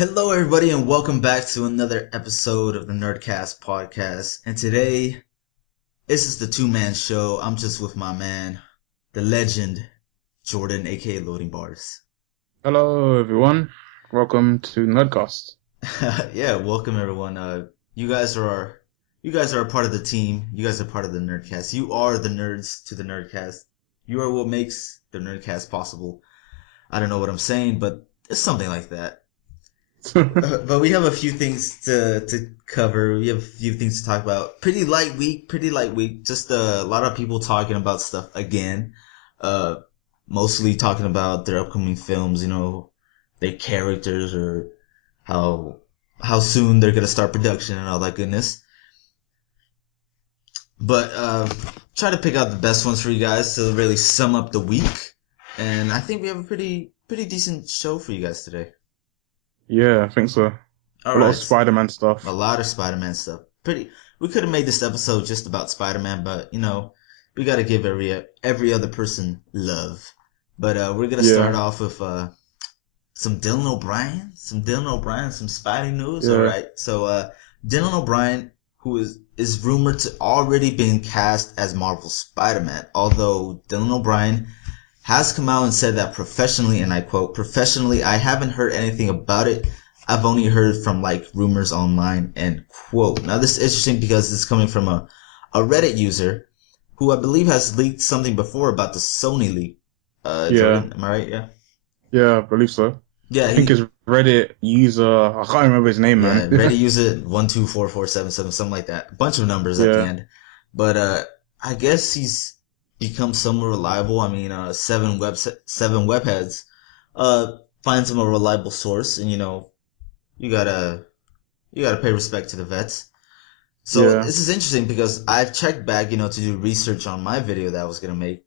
Hello, everybody, and welcome back to another episode of the NerdCast podcast. And today, this is the two-man show. I'm just with my man, the legend, Jordan, aka Loading Bars. Hello, everyone. Welcome to NerdCast. Yeah, welcome everyone. You guys are a part of the team. You guys are part of the NerdCast. You are the nerds to the NerdCast. You are what makes the NerdCast possible. I don't know what I'm saying, but it's something like that. But we have a few things to cover. We have a few things to talk about. Pretty light week, pretty light week. Just a lot of people talking about stuff again. Uh, Mostly talking about their upcoming films, their characters or how how soon they're gonna start production and all that goodness. But try to pick out the best ones for you guys to really sum up the week. And I think we have a pretty decent show for you guys today. Yeah, I think so. All A lot of right. Spider-Man A stuff. lot of Spider-Man stuff. We could have made this episode just about Spider-Man, but we got to give every other person love. But we're gonna start Yeah, off with some Dylan O'Brien, some Spidey news. All yeah. right, so Dylan O'Brien, who is rumored to already been cast as Marvel's Spider-Man, although Dylan O'Brien has come out and said that professionally, and I quote, professionally, I haven't heard anything about it. I've only heard from like rumors online, end quote. Now this is interesting because it's coming from a Reddit user who I believe has leaked something before about the Sony leak. Yeah, Jordan, am I right? Yeah. yeah, I believe so. Yeah, I think his Reddit user, I can't remember his name, yeah, man. Reddit user 124477, something like that. A bunch of numbers at the Yeah, end. But I guess he's become somewhat reliable. I mean, seven webheads finds him a reliable source, and you gotta you gotta pay respect to the vets. So yeah, this is interesting because I've checked back, to do research on my video that I was gonna make,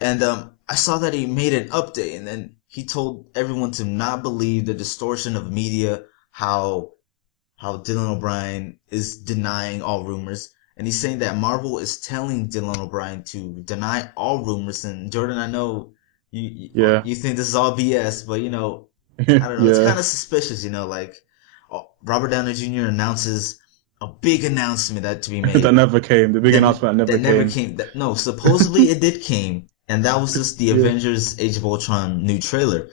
and I saw that he made an update, and then he told everyone to not believe the distortion of media, how Dylan O'Brien is denying all rumors, and he's saying that Marvel is telling Dylan O'Brien to deny all rumors. And Jordan, I know yeah, you think this is all BS, but I don't know, it's yeah. kind of suspicious, like Robert Downey Jr. announces a big announcement that to be That made never came. The big that announcement that never never came. came. No, supposedly it did came, and that was just the Yeah, Avengers: Age of Ultron new trailer.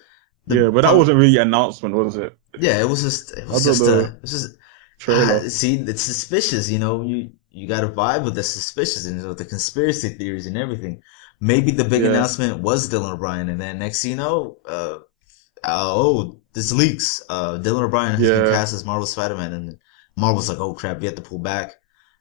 The yeah, but that problem, wasn't really an announcement, was it? yeah, I don't know. it was just Trailer. see, it's suspicious. You got to vibe with the suspicious and the conspiracy theories and everything. Maybe the big Yeah, announcement was Dylan O'Brien, and then next thing you know, oh, this leaks. Dylan O'Brien has been yeah. cast as Marvel Spider-Man, and Marvel's like, oh crap, we have to pull back,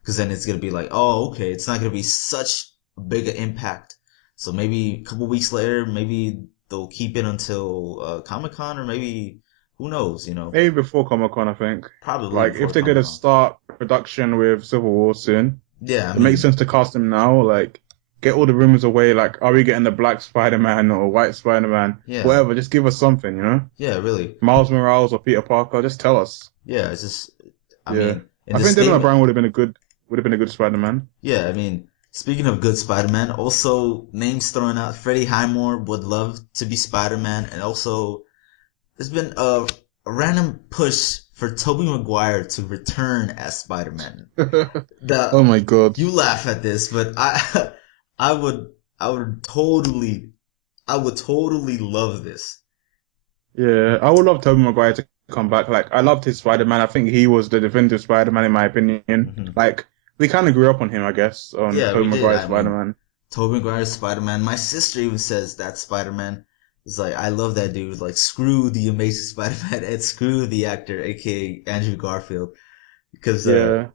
because then it's gonna be like, oh, okay, it's not gonna be such a big an impact. So maybe a couple weeks later, maybe they'll keep it until Comic-Con, or maybe who knows, Maybe before Comic-Con, I think. probably Like, if before they're gonna Comic-Con. start production with Civil War soon, Yeah, I it makes mean, sense to cast him now. Like, get all the rumors away. Like, are we getting the black Spider-Man or white Spider-Man? yeah, Whatever. Just give us something, yeah, really, Miles Morales or Peter Parker. Just tell us. yeah. It's just, I Yeah. mean, in I the think Dylan statement, O'Brien would have been a good Spider-Man. yeah, I mean, speaking of good Spider-Man, also names thrown out. Freddie Highmore would love to be Spider-Man, and also there's been a random push for Tobey Maguire to return as Spider-Man. The Oh my God. You laugh at this, but I would, I would totally, I would totally love this. Yeah. I would love Tobey Maguire to come back. Like, I loved his Spider-Man. I think he was the definitive Spider-Man in my opinion. Hmm. Like, we kind of grew up on him, I guess, on Yeah, we Tobey did. Maguire's I mean, Spider-Man. Tobey Maguire's Spider-Man. My sister even says that Spider-Man is like, I love that dude. Like, screw the Amazing Spider-Man and screw the actor, aka Andrew Garfield, because Yeah.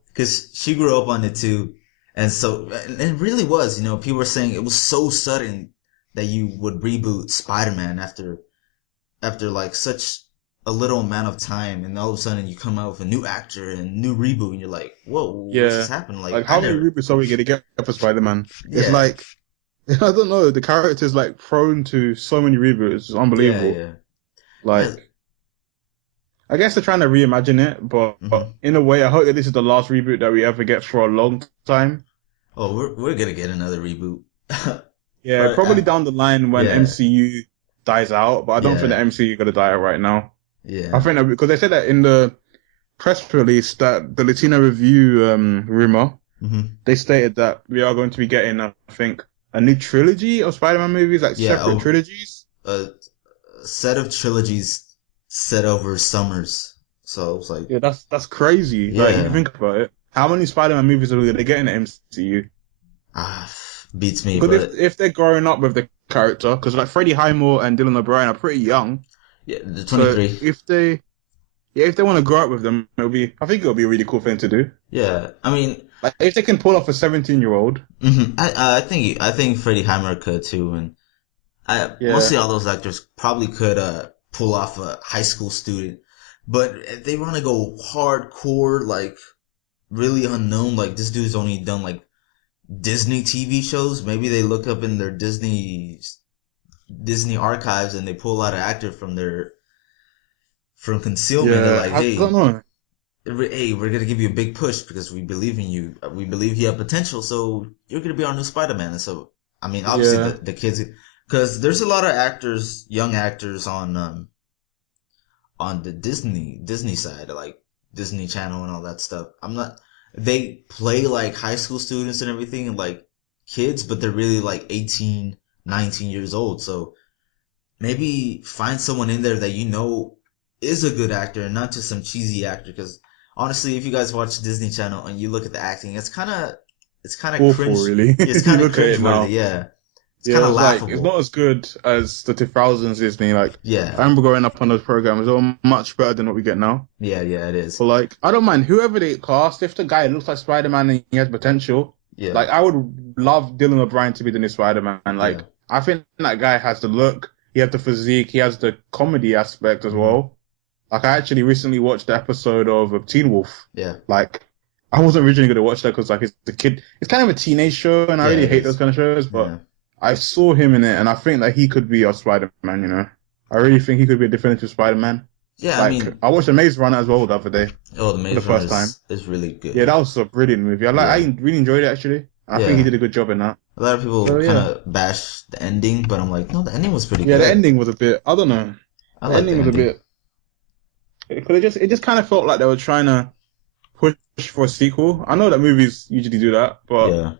she grew up on it too, and so and it really was. People were saying it was so sudden that you would reboot Spider-Man after like such a little amount of time, and all of a sudden you come out with a new actor and new reboot, and you're like, whoa, what just Yeah. happened? Like, Like, I how many never, reboots are we gonna get for Spider-Man? It's yeah, like, I don't know, the character's like prone to so many reboots. It's yeah, unbelievable. yeah, yeah. Like, I guess they're trying to reimagine it, but Hmm. in a way, I hope that this is the last reboot that we ever get for a long time. Oh, we're gonna get another reboot. Yeah, But probably down the line when yeah, MCU dies out, but I don't think the yeah, MCU gonna die out right now. Yeah. I think that because they said that in the press release that the Latino Review rumor, Hmm. they stated that we are going to be getting, I think, a new trilogy of Spider-Man movies, like Yeah. separate trilogies. A set of trilogies set over summers. So it's like, Yeah, that's crazy. Like if you yeah, think about it, how many Spider-Man movies are we gonna get in the MCU? ah, beats me. Because But if they're growing up with the character, because like Freddie Highmore and Dylan O'Brien are pretty young, yeah, the so 23. if they want to grow up with them, I think it'll be a really cool thing to do. Yeah, I mean, Like if they can pull off a 17-year-old. I think Freddie Highmore could too, and Yeah, mostly all those actors probably could pull off a high school student, but if they want to go hardcore, like really unknown, like this dude's only done like Disney TV shows. Maybe they look up in their Disney archives and they pull out an actor from concealment. They're yeah. like, I don't know. hey, we're gonna give you a big push because we believe in you. We believe you have potential, so you're gonna be our new Spider-Man. And so, I mean, obviously Yeah, the kids, because there's a lot of actors, young actors on the Disney side, like Disney Channel and all that stuff. I'm not. They play like high school students and everything, and like kids, but they're really like 18, 19 years old. So maybe find someone in there that you know is a good actor and not just some cheesy actor. Because honestly, if you guys watch Disney Channel and you look at the acting, it's kind of awful, cringe. really. It's If you kind of look at cringe it worthy. now. Yeah, it's kind Yeah, of it's like it's not laughable. as good as the 2000s Disney. Like I Yeah, remember growing up on those programs, they were much better than what we get now. yeah, yeah. It is. But like, I don't mind whoever they cast. If the guy looks like Spider-Man and he has potential, Yeah, like I would love Dylan O'Brien to be the new Spider-Man. yeah. Like I think that guy has the look, he has the physique, he has the comedy aspect as Hmm. well. Like I actually recently watched the episode of Teen Wolf. Yeah, Like I wasn't originally going to watch that because like it's the kid. It's kind of a teenage show, and I yeah. really It hate those is. kind of shows. But Yeah, I saw him in it, and I think that he could be our Spider-Man. You know, I really think he could be a definitive Spider-Man. yeah. I Like mean, I watched The Maze Runner as well the other day oh, the for the Maze Runner first time. is really Yeah, good. that was a brilliant movie. I Yeah, really enjoyed it actually. I think he yeah. did a good job in that. A lot of people So kind yeah, of bash the ending, but I'm like, no, the ending was pretty yeah. The good. ending was a bit. I don't know. I The like the ending was a ending. bit. Because it just kind of felt like they were trying to push for a sequel. I know that movies usually do that, but Yeah.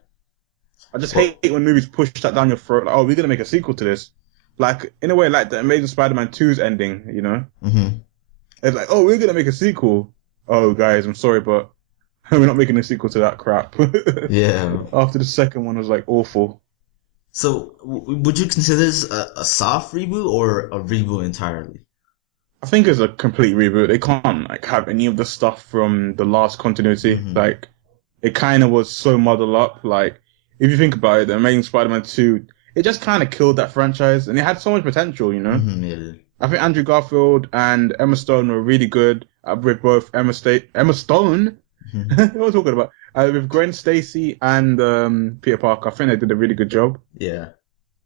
I just hate Well, when movies push that down your throat. Like, oh, we're gonna make a sequel to this. Like in a way, like the Amazing Spider-Man 2's ending. You know, hmm. it's like, oh, we're gonna make a sequel. Oh, guys, I'm sorry, but we're not making a sequel to that crap. Yeah. After the second one was like awful. So, would you consider this a soft reboot or a reboot entirely? I think it's a complete reboot. They can't like have any of the stuff from the last continuity. Hmm. Like it kind of was so muddled up. Like if you think about it, the Amazing Spider-Man 2, it just kind of killed that franchise, and it had so much potential. You know. Hmm. Yeah. I think Andrew Garfield and Emma Stone were really good with both Emma Stone. Hmm. What am I talking about? With Gwen Stacy and Peter Parker. I think they did a really good job. Yeah.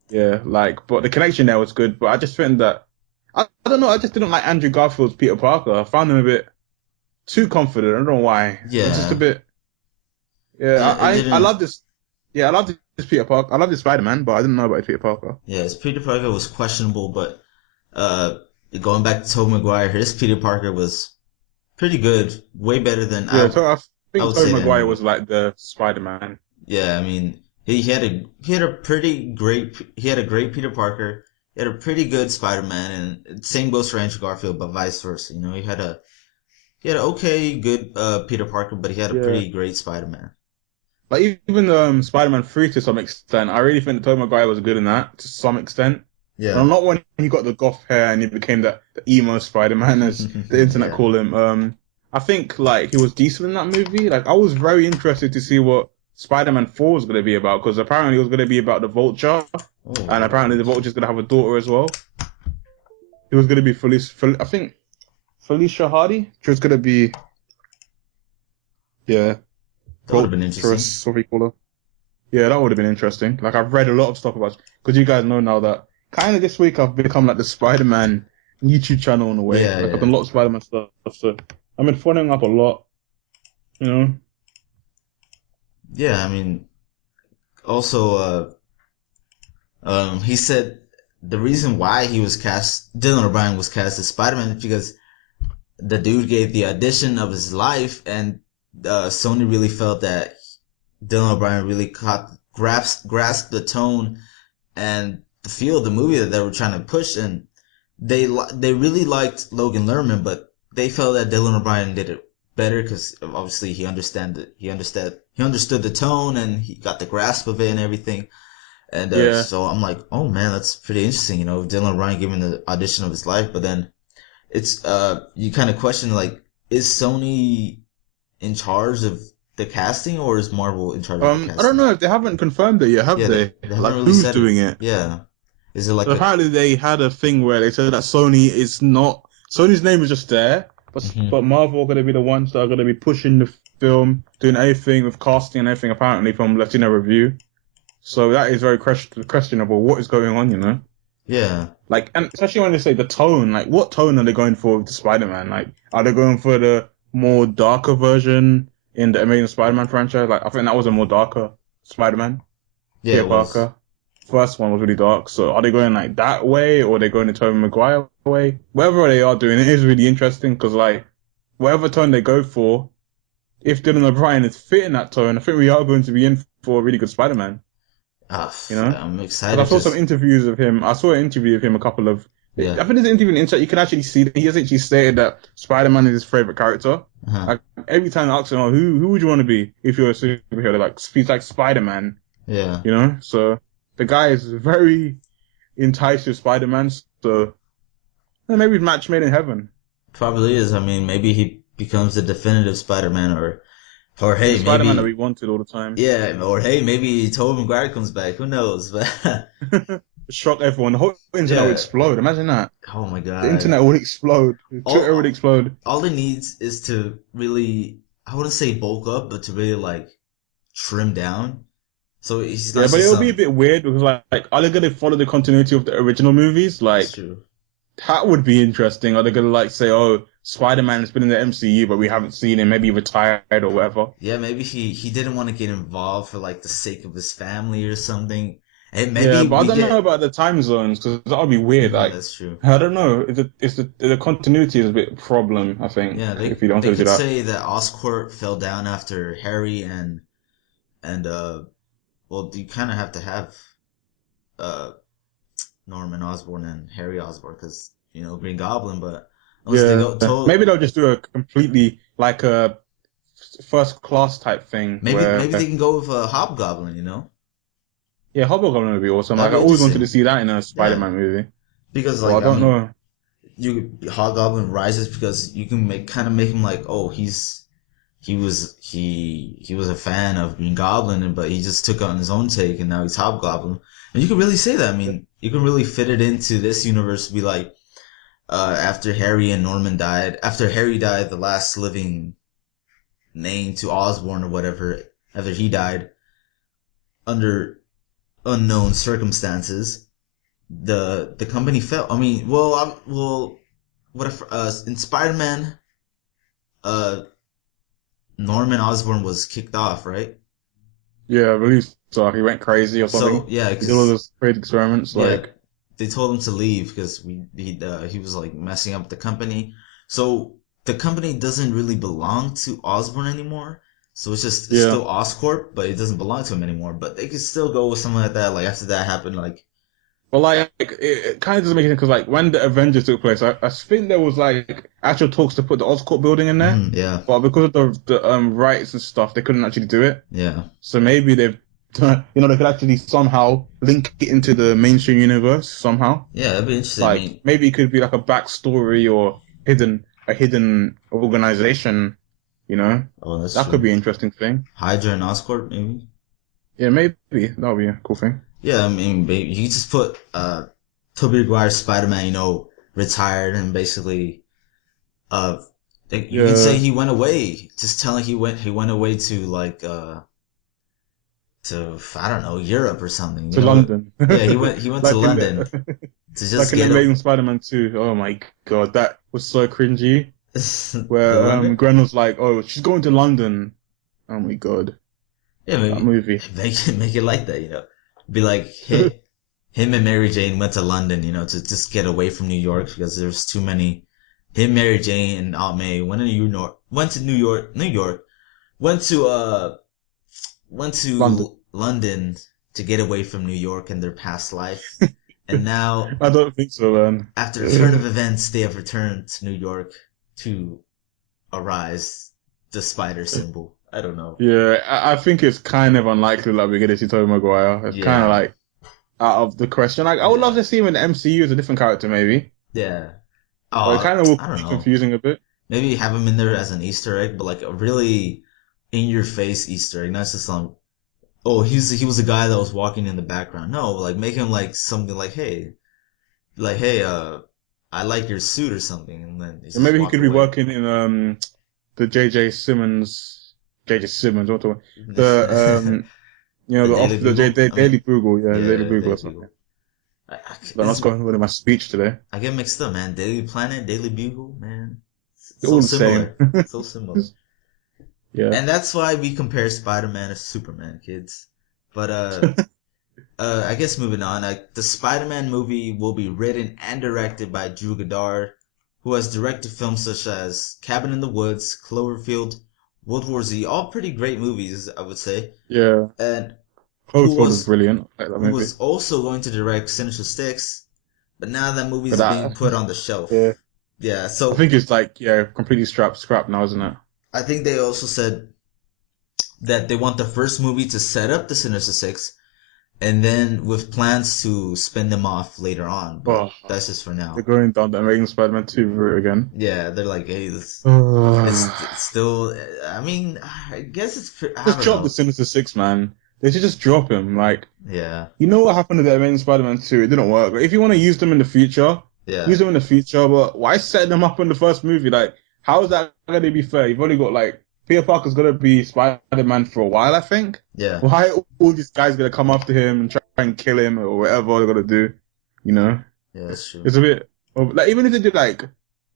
Yeah, like, but the connection there was good. But I just think that I don't know. I just didn't like Andrew Garfield's Peter Parker. I found him a bit too confident. I don't know why. It was just a Yeah. bit. Yeah, It I didn't. love this. Yeah, I love this Peter Parker. I love this Spider-Man, but I didn't know about Peter Parker. Yeah, his Peter Parker was questionable, but uh, going back to Tobey Maguire, his Peter Parker was pretty good, way better than Yeah, so I I think would Tobey say Maguire than. was like the Spider-Man. Yeah, I mean, he had a great Peter Parker. He had a pretty good Spider-Man, and same goes for Andrew Garfield, but vice versa. You know, he had an okay, good Peter Parker, but he had a Yeah. pretty great Spider-Man. Like even Spider-Man 3 to some extent, I really think that Tobey Maguire was good in that to some extent. Yeah. And not when he got the goth hair and he became the emo Spider-Man as the internet Yeah. call him. I think like he was decent in that movie. Like I was very interested to see what Spider-Man 4 was going to be about because apparently it was going to be about the Vulture and apparently the Oh. Vulture's going to have a daughter as well. It was going to be I think Felicia Hardy. She was going to be yeah, That would have been interesting. Vulturous, what do you call her? Yeah, that would have been interesting. Like I've read a lot of stuff about because you guys know now that kind of this week I've become like the Spider-Man YouTube channel in a way. Yeah, Like I've yeah. done a lot of Spider-Man stuff, so I've been following up a lot. You know? Yeah, I mean, also, he said the reason why Dylan O'Brien was cast as Spider-Man is because the dude gave the audition of his life, and Sony really felt that Dylan O'Brien really grasped the tone and the feel of the movie that they were trying to push, and they really liked Logan Lerman, but they felt that Dylan O'Brien did it better because obviously he understood the tone and he got the grasp of it and everything. And Yeah. so I'm like, oh man, that's pretty interesting, Dylan O'Brien giving the audition of his life, but then it's you kind of question like, is Sony in charge of the casting or is Marvel in charge of the I don't casting? know if they haven't confirmed it yet, have Yeah, they? they haven't Like, really who's said it. doing it? Yeah, is it like So a? apparently they had a thing where they said that Sony's name is just there, Mhm. but Marvel are going to be the ones that are going to be pushing the film, doing everything with casting and everything, apparently from Latino Review. So that is very questionable. What is going on, Yeah, Like, and especially when they say the tone, like, what tone are they going for with the Spider-Man? Like, are they going for the more darker version in the Amazing Spider-Man franchise? Like, I think that was a more darker Spider-Man, yeah, Peter it was. Parker. First one was really dark. So are they going like that way or are they going the Tobey Maguire way? Whatever they are doing, it is really interesting because like, whatever tone they go for, if Dylan O'Brien is fitting that tone, I think we are going to be in for a really good Spider-Man, you know? I'm Because I excited saw some because interviews of him. I saw an interview of him a couple of. I yeah, think there's an interview in Insight. You can actually see that he has actually stated that Spider-Man is his favorite character. uh-huh. Like every time I ask him, oh, who would you want to be if you're a superhero? Like he's like Spider-Man, Yeah, So the guy is very enticed with Spider-Man. So maybe match made in heaven. probably is. I mean, maybe he becomes the definitive Spider-Man, or The hey, Spider-Man that maybe we wanted all the time. yeah, or hey, maybe Tobey Maguire comes back. Who knows? But Shock everyone. The whole internet would yeah, explode. Imagine that. oh my The god, internet would explode. Twitter would all explode. all it needs is to really, I wouldn't say bulk up, but to really like trim down. So he's not Yeah, but just it'll be a some. bit weird because like are they gonna follow the continuity of the original movies? That's Like true. that would be interesting. Are they gonna like say, oh, Spider-Man has been in the MCU, but we haven't seen him, maybe retired or whatever? Yeah, maybe he didn't want to get involved for like the sake of his family or something. And Yeah, maybe but I we don't know get. about the time zones because that would be weird. Like That's true. I don't know. The continuity is a bit problem, I think, Yeah, if you don't they do could that. say that Oscorp fell down after Harry and well, you kind of have to have uh Norman Osborn and Harry Osborn because Green Goblin, but unless they Yeah, go maybe told. they'll just do a completely like a first class type thing Maybe where they can go with a Hobgoblin. yeah, Hobgoblin would be awesome. That'd Like I be always wanted to interesting. see that in a Yeah, Spider-Man movie, because but I like I don't mean, know. you Hobgoblin rises because you can make him like, oh, he was a fan of Green Goblin, but he just took on his own take, and now he's Hobgoblin. And you can really say that. I mean, you can really fit it into this universe. To be like, after Harry and Norman died, after Harry died, the last living name to Osborn or whatever, after he died under unknown circumstances, the company fell. I mean, what if in Spider-Man, uh, Norman Osborn was kicked off, right? Yeah, I believe so. He went crazy or So something. yeah, He did all because those crazy experiments. yeah, Like, they told him to leave because he was like messing up the company. So the company doesn't really belong to Osborn anymore. So it's yeah. still Oscorp, but it doesn't belong to him anymore. But they could still go with something like that. Like after that happened, like But like, it kind of doesn't make sense because like when the Avengers took place, I think there was like actual talks to put the Oscorp building in there, yeah, but because of the rights and stuff, they couldn't actually do it. yeah, So maybe they've done, they could actually somehow link it into the mainstream universe somehow. yeah. That'd be interesting. I Like mean, maybe it could be like a backstory or a hidden organization. oh, that's That could true. be an interesting thing. Hydra and Oscorp, maybe. Yeah, maybe that would be a cool thing. Yeah, I mean, you just put Tobey Maguire's Spider-Man, retired and basically uh like, you can say Yeah, he went away. Just telling he went away to like to I don't know, Europe or something. to London, Yeah, he went to like in London the to like just in get up. Amazing Spider-Man 2. Oh my god, that was so cringy. The Where London. Gwen was like, "Oh, she's going to London." Oh my god, Yeah, that maybe movie. make it like that. Be like him and Mary Jane went to London, to just get away from New York because there's too many him, Mary Jane, and Aunt May went to New York, went to London. London to get away from New York and their past life, and now I don't think so, man. after a turn of events, they have returned to New York to arise the spider symbol. I don't know. Yeah, I think it's kind of unlikely that we're going to see Tobey Maguire. It's kind of Yeah, like out of the question. Like, I would love yeah, to see him in the MCU as a different character, maybe. yeah. But it Oh, kind of will I don't be know. confusing a bit. Maybe have him in there as an Easter egg, but like a really in your face Easter egg, not just some. Oh, he was a guy that was walking in the background. No, like make him like something like hey, I like your suit or something, and then he And just maybe he walk could be away. working in the J J Simmons, what the The Daily Bugle. The Daily Bugle, yeah, the Daily Yeah, Bugle Daily or something. Bugle. Don't know what's going on with my speech today. I get mixed up, man. Daily Planet, Daily Bugle, man. They're So all the same. similar, so similar. Yeah. And that's why we compare Spider-Man to Superman, kids. But I guess moving on, the Spider-Man movie will be written and directed by Drew Goddard, who has directed films such as Cabin in the Woods, Cloverfield, World War Z, all pretty great movies, I would say. Yeah. And who Cloverfield was was brilliant. I like that who movie. was also going to direct Sinister Six, but now that But movie's being that, put on the shelf. yeah. Yeah, I so think it's like, yeah, completely scrapped now, isn't it? I think they also said that they want the first movie to set up the Sinister Six, and then with plans to spin them off later on. But Oh, that's just for they're now. going down the Amazing Spider-Man 2 route again. Yeah, they're like, hey, it's still. I mean, I guess I Just don't drop the know. Sinister Six, man. They should just drop him. Like, Yeah, you know what happened to the Amazing Spider-Man 2? It didn't work. Like, if you want to use them in the future, use yeah, them in the future, but why set them up in the first movie? Like, how is that going to be fair? You've only got, like, Peter Parker's going to be Spider-Man for a while, I think. yeah, Why are all these guys going to come after him and try and kill him or whatever they're going to do? You know? yeah. That's true. It's a bit like even if they did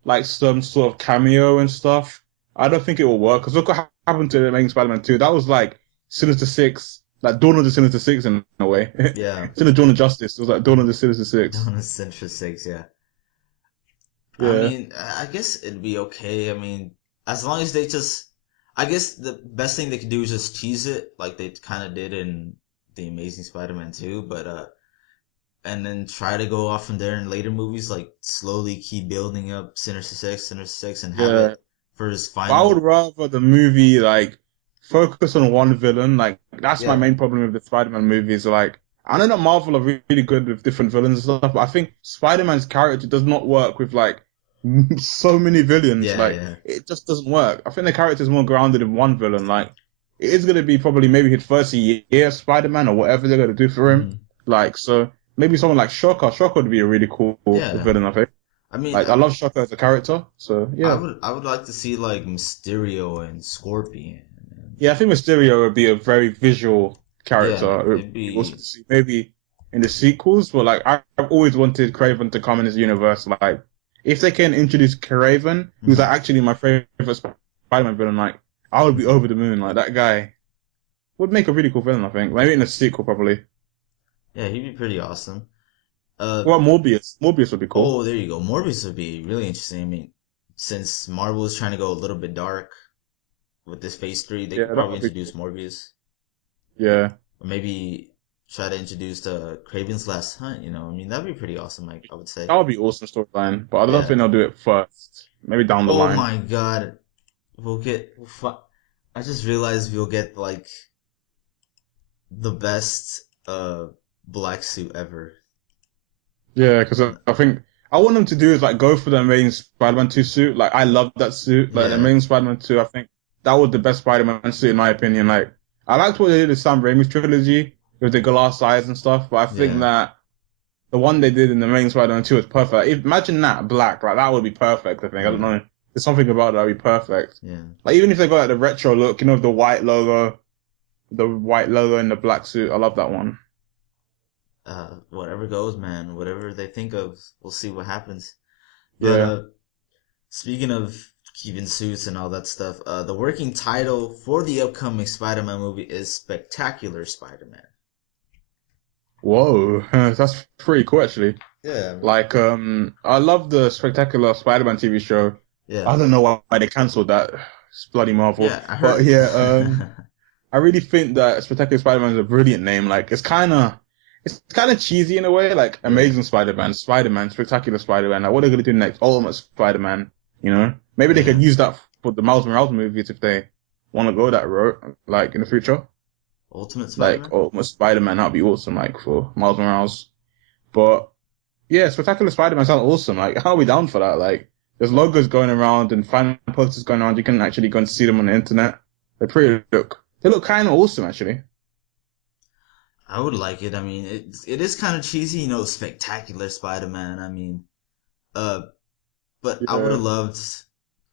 like some sort of cameo and stuff, I don't think it will work because look what happened to the main Spider-Man 2. That was like Sinister Six, like Dawn of the Sinister Six in a way. Yeah, It's in the Dawn of Justice. It was like Dawn of the Sinister Six. Dawn of Sinister Six. Yeah. I Yeah, mean, I guess it'd be okay. I mean, as long as they just, I guess the best thing they could do is just tease it, like they kind of did in the Amazing Spider-Man 2, but and then try to go off from there in later movies, like slowly keep building up Sinister Six, and have yeah. it for his But I would final. rather the movie like focus on one villain. Like that's my Yeah, main problem with the Spider-Man movies. Like I know that Marvel are really good with different villains and stuff, but I think Spider-Man's character does not work with like so many villains. yeah, Like yeah. it just doesn't work. I think the character is more grounded in one villain. Like it is gonna be probably maybe his first year of Spider-Man or whatever they're gonna do for him. Hmm. Like so maybe someone like Shocker. Shocker would be a really cool Yeah. villain. I think. I mean, Like I love Shocker as a character. So yeah. I would like to see like Mysterio and Scorpion. And, Yeah, I think Mysterio would be a very visual yeah, character. It would it'd be awesome be to see maybe in the sequels, but like I've always wanted Craven to come in his universe. Like if they can introduce Craven, who's like mhm. actually my favorite Spider-Man villain, like I would be over the moon. Like that guy would make a really cool villain. I think maybe in a sequel probably. Yeah, he'd be pretty awesome. Uh, What Morbius? Morbius would be cool. oh, there you go. Morbius would be really interesting. I mean, since Marvel is trying to go a little bit dark with this Phase 3, they Yeah, could that probably would be introduce cool. Morbius. Yeah, Or maybe try to introduce the Kraven's Last Hunt, you know? I mean, that'd be pretty awesome, like, I would say. that would be awesome storyline. But I don't think Yeah. they'll do it first. Maybe down the Oh line. my god. I just realized we'll get, like, the best, black suit ever. Yeah, because I think I want them to do is like go for the main Spider-Man 2 suit. Like I love that suit. Like the Yeah. main Spider-Man 2, I think that was the best Spider-Man suit in my opinion. Like I liked what they did with Sam Raimi's trilogy with the glass eyes and stuff, but I think Yeah. that the one they did in the main Spider-Man 2 was perfect. Imagine that black, like that would be perfect. I think I don't Mm, know. There's something about that would be perfect. yeah. Like even if they got like the retro look, you know, the white logo in the black suit. I love that one. Whatever goes, man. Whatever they think of, we'll see what happens. But, Yeah. speaking of keeping suits and all that stuff, the working title for the upcoming Spider-Man movie is Spectacular Spider-Man. Whoa, that's pretty cool actually. Yeah, Like, I love the Spectacular Spider-Man TV show. yeah, I don't know why they cancelled that. It's bloody Marvel. yeah. I But heard. yeah, I really think that Spectacular Spider-Man is a brilliant name. Like, it's kind of cheesy in a way. Like, Yeah, Amazing Spider-Man, Spider-Man, Spectacular Spider-Man. Like, what are they gonna do next? Ultimate Spider-Man. You know, maybe they could yeah. use that for the Miles Morales movies if they want to go that route. Like in the future, Ultimate like Spider-Man. Ultimate Spider-Man, that'd be awesome. Like for Miles Morales, but. Yeah, Spectacular Spider-Man sounds awesome. Like, how are we down for that? Like, there's logos going around and fan posters going around. You can actually go and see them on the internet. They look kind of awesome, actually. I would like it. I mean, it is kind of cheesy, spectacular Spider-Man. I mean, uh, but I would Yeah, have loved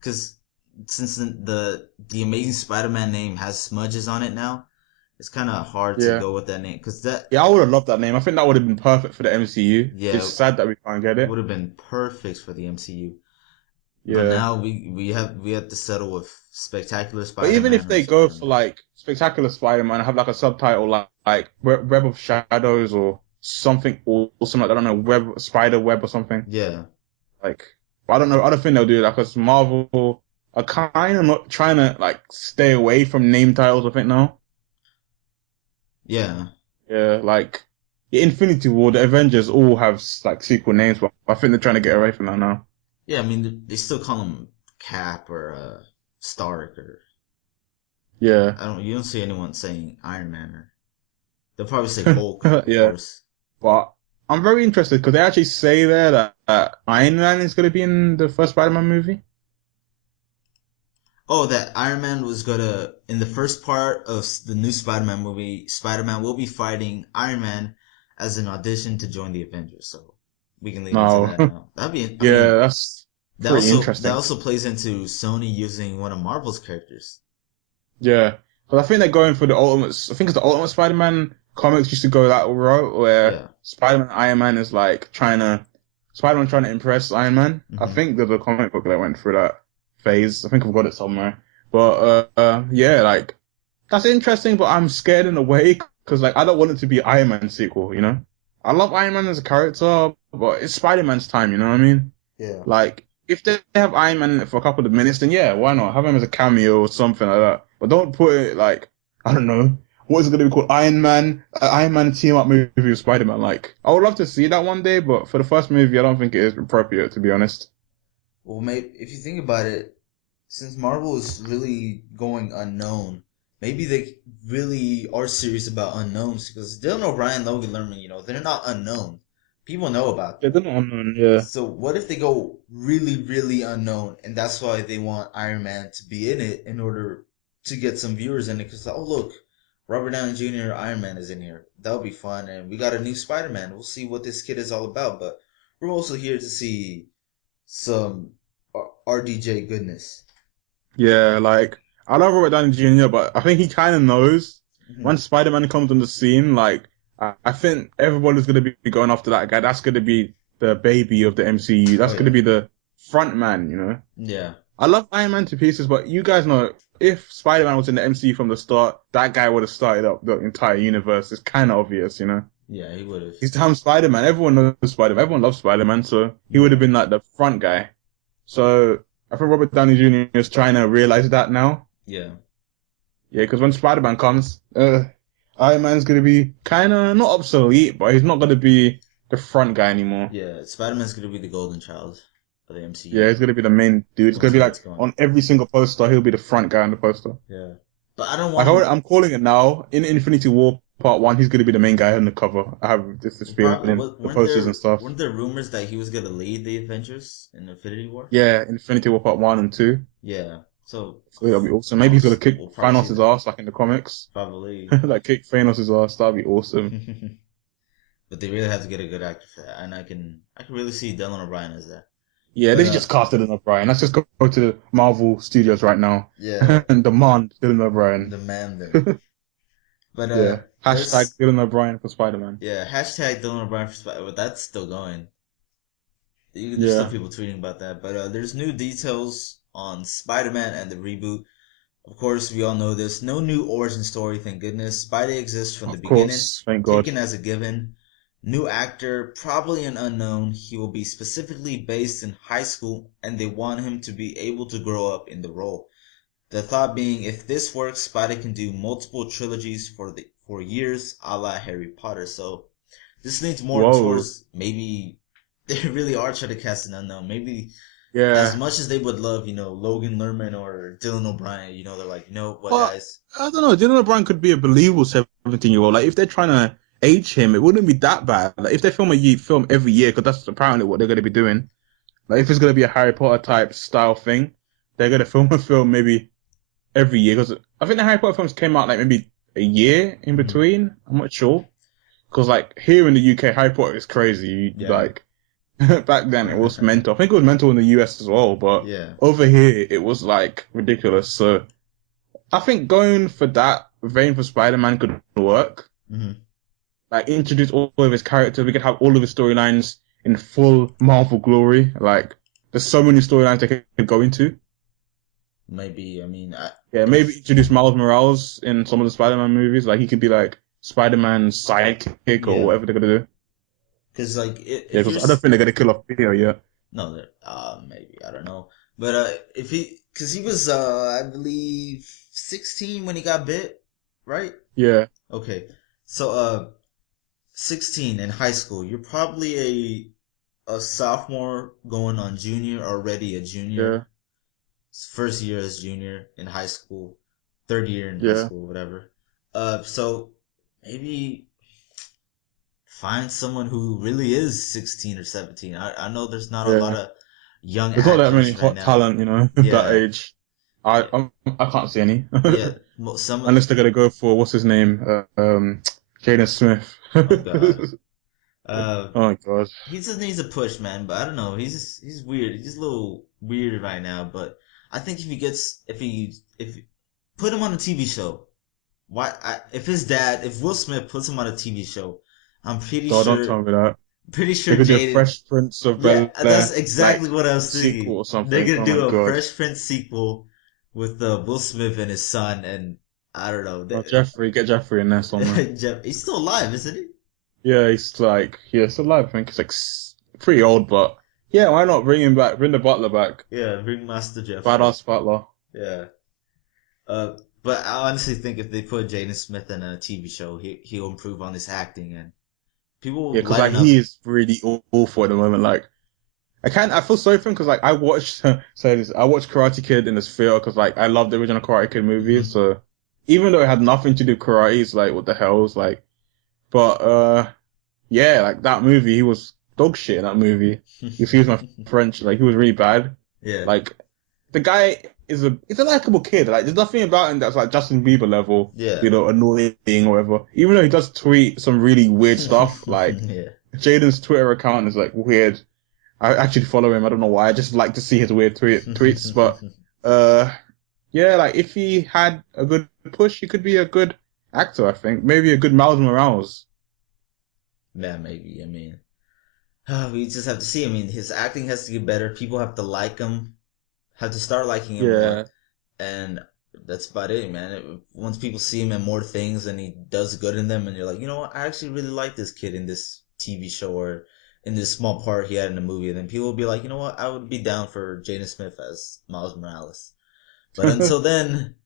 because since the Amazing Spider-Man name has smudges on it now, it's kind of hard to yeah. go with that name because that Yeah, I would have loved that name. I think that would have been perfect for the MCU. It's yeah sad that we can't get would it. have been perfect for the MCU. But Yeah. now we have to settle with Spectacular But even if Spider-Man or they go for, Spider-Man. like, Spectacular Spider-Man, have, like, a subtitle like Web of Shadows or something awesome, like, I don't know, Spider Web or something. Yeah, Like, I don't know. I don't think they'll do that because Marvel are kind of not trying to like stay away from name titles. I think now. yeah, Yeah, like Infinity War, the Avengers all have like sequel names, but I think they're trying to get away from that now. yeah. I mean, they still call him Cap or Stark or Yeah, I don't. You don't see anyone saying Iron Man or they'll probably say Hulk, of yeah. course. But I'm very interested because they actually say there that Iron Man is going to be in the first Spider-Man movie. Oh, that Iron Man was gonna in the first part of the new Spider-Man movie. Spider-Man will be fighting Iron Man as an audition to join the Avengers. So we can lead into No, that now. That'd be. I yeah, mean, that's that pretty also that interesting. also plays into Sony using one of Marvel's characters. Yeah, but I think they're going for the ultimate. I think it's the Ultimate Spider-Man comics used to go that route where Yeah. Spider-Man, Iron Man is like Spider-Man trying to impress Iron Man. I Hmm. think there's a comic book that went through that phase. I think I've got it somewhere. But yeah, like that's interesting. But I'm scared in a way because like I don't want it to be Iron Man sequel. You know, I love Iron Man as a character, but it's Spider-Man's time. You know what I mean? Yeah. Like, if they have Iron Man in it for a couple of minutes, then yeah, why not? Have him as a cameo or something like that. But don't put it like, I don't know, what is it going to be called? Iron Man team up movie with Spider-Man. Like, I would love to see that one day, but for the first movie, I don't think it is appropriate, to be honest. Well, maybe if you think about it, since Marvel is really going unknown, maybe they really are serious about unknowns because Dylan O'Brien, Logan Lerman, they're not unknown. People know about Yeah, them. they're not unknown, yeah. So what if they go really, really unknown, and that's why they want Iron Man to be in it in order to get some viewers in it? Because oh look, Robert Downey Jr. Iron Man is in here. That'll be fun, and we got a new Spider-Man. We'll see what this kid is all about. But we're also here to see some RDJ goodness. Yeah, like, I love Robert Downey Jr., but I think he kind of knows Hmm. when Spider-Man comes on the scene, like, I think everybody's going to be going after that guy. That's going to be the baby of the MCU. Oh That's going to yeah, be the front man, you know? yeah, I love Iron Man to pieces, but you guys know if Spider-Man was in the MCU from the start, that guy would have started up the entire universe. It's kind of obvious, you know? yeah. He would have. He's damn Spider-Man. Everyone knows Spider-Man. Everyone loves Spider-Man, so he would have Yeah, been like the front guy. So I think Robert Downey Jr. is trying to realize that now. yeah, Yeah, because when Spider-Man comes, Iron Man's gonna be kind of not obsolete, but he's not gonna be the front guy anymore. yeah. Spider-Man's gonna be the golden child of the Yeah, MCU. he's gonna be the main dude. It's We'll gonna see be where like it's going. on every single poster, he'll be the front guy on the poster. Yeah, but I don't Like want him. I'm calling it now. In Infinity War Part 1, he's gonna be the main guy on the cover. I have this feeling Probably in the weren't posters there and stuff. weren't there rumors that he was gonna lead the Avengers in Infinity War? Yeah, Infinity War Part 1 and 2. Yeah, so So that'll be awesome. Maybe he's gonna kick we'll probably see Thanos' that. ass like in the comics. Probably, Like kick Thanos' ass. That'd be awesome. but they really have to get a good actor for that, and I can really see Dylan O'Brien as that. Yeah, But they just casted Dylan O'Brien. Let's just go to the Marvel Studios right now yeah, and demand Dylan O'Brien. the man there. But Yeah. Hashtag there's Dylan O'Brien for Spider-Man. yeah hashtag Dylan O'Brien for Spider, but that's still going. There's still Yeah. people tweeting about that, but there's new details on Spider-Man and the reboot. Of course, we all know this. No new origin story, thank goodness. Spidey exists from the Of beginning, course. Thank God. taken as a given. New actor, probably an unknown. He will be specifically based in high school, and they want him to be able to grow up in the role. The thought being, if this works, Spidey can do multiple trilogies for years, a la Harry Potter. So this leans more Whoa. towards maybe they really are trying to cast an unknown. Maybe as Yeah. much as they would love, Logan Lerman or Dylan O'Brien, they're like, you know what, But guys? I don't know. Dylan O'Brien could be a believable 17-year-old. Like if they're trying to age him, it wouldn't be that bad. Like if they film every year, because that's apparently what they're going to be doing. Like if it's going to be a Harry Potter type style thing, they're going to film a film maybe every year. Because I think the Harry Potter films came out like maybe a year in Mhm. between. I'm not sure. Because like here in the UK, Harry Potter is crazy. Yeah. Like back then it was mental. I think it was mental in the US as well, but Yeah. over here it was like ridiculous. So I think going for that vein for Spider-Man could work. hmm Like introduce all of his characters. We could have all of his storylines in full Marvel glory. Like there's so many storylines they could go into. Maybe, I mean, Yeah, maybe if introduce Miles Morales in some of the Spider-Man movies. Like he could be like Spider-Man's sidekick or yeah, whatever they're gonna do. because like Yeah, if because I don't think they're gonna kill off Peter yet. no, maybe I don't know, but if because he was I believe 16 when he got bit, right? Yeah, Okay, so 16 in high school, you're probably a sophomore going on junior, already a junior, yeah, first year as junior in high school, third year in high yeah, school, whatever. So maybe find someone who really is 16 or 17. I know there's not a lot yeah. of young There's not that many actors right hot now. talent, that Yeah, age. I can't see any. yeah. Some, Unless they're gonna go for what's his name, Jaden Smith. oh god. Uh, Oh my god. he just needs a push, man. But I don't know. He's weird. He's a little weird right now. But I think if put him on a TV show, if Will Smith puts him on a TV show, I'm pretty God, don't sure tell me that. pretty They sure could do a Jaden. Fresh Prince of Yeah, that's Bel-Air, exactly like, what I was sequel thinking. or They're something. gonna Oh my do a god. Fresh Prince sequel with Will Smith and his son, and I don't know. Oh, get Jeffrey in there somewhere. He's still alive, isn't he? Yeah, he's alive, I think. He's like pretty old, but yeah, why not bring him back? Bring the butler back. Yeah, bring Master Jeffrey. Badass butler. Yeah. But I honestly think if they put Jaden Smith in a TV show, he'll improve on his acting, and people Yeah, will because like lighten up. he is really awful at the moment. Like I feel sorry for him because like I watched I watched Karate Kid in this theater because like I love the original Karate Kid movies. Mhm. So even though it had nothing to do with karate, it's like what the hell is like. But yeah, like that movie, he was dog shit in that movie. Excuse my French, like he was really bad. Yeah. Like the guy he's a likable kid. Like there's nothing about him that's like Justin Bieber level, Yeah. annoying or whatever. Even though he does tweet some really weird stuff, like Yeah. Jaden's Twitter account is like weird. I actually follow him. I don't know why. I just like to see his weird tweets. But yeah, like if he had a good push, he could be a good actor. I think maybe a good Miles Morales. Yeah, maybe. I mean, we just have to see. I mean, his acting has to get better. People have to like him, have to start liking him more, Yeah, and that's about it, man. Once people see him in more things and he does good in them, and you're like, you know what, I actually really like this kid in this TV show or in this small part he had in the movie, and then people will be like, you know what, I would be down for Jaden Smith as Miles Morales. But until then,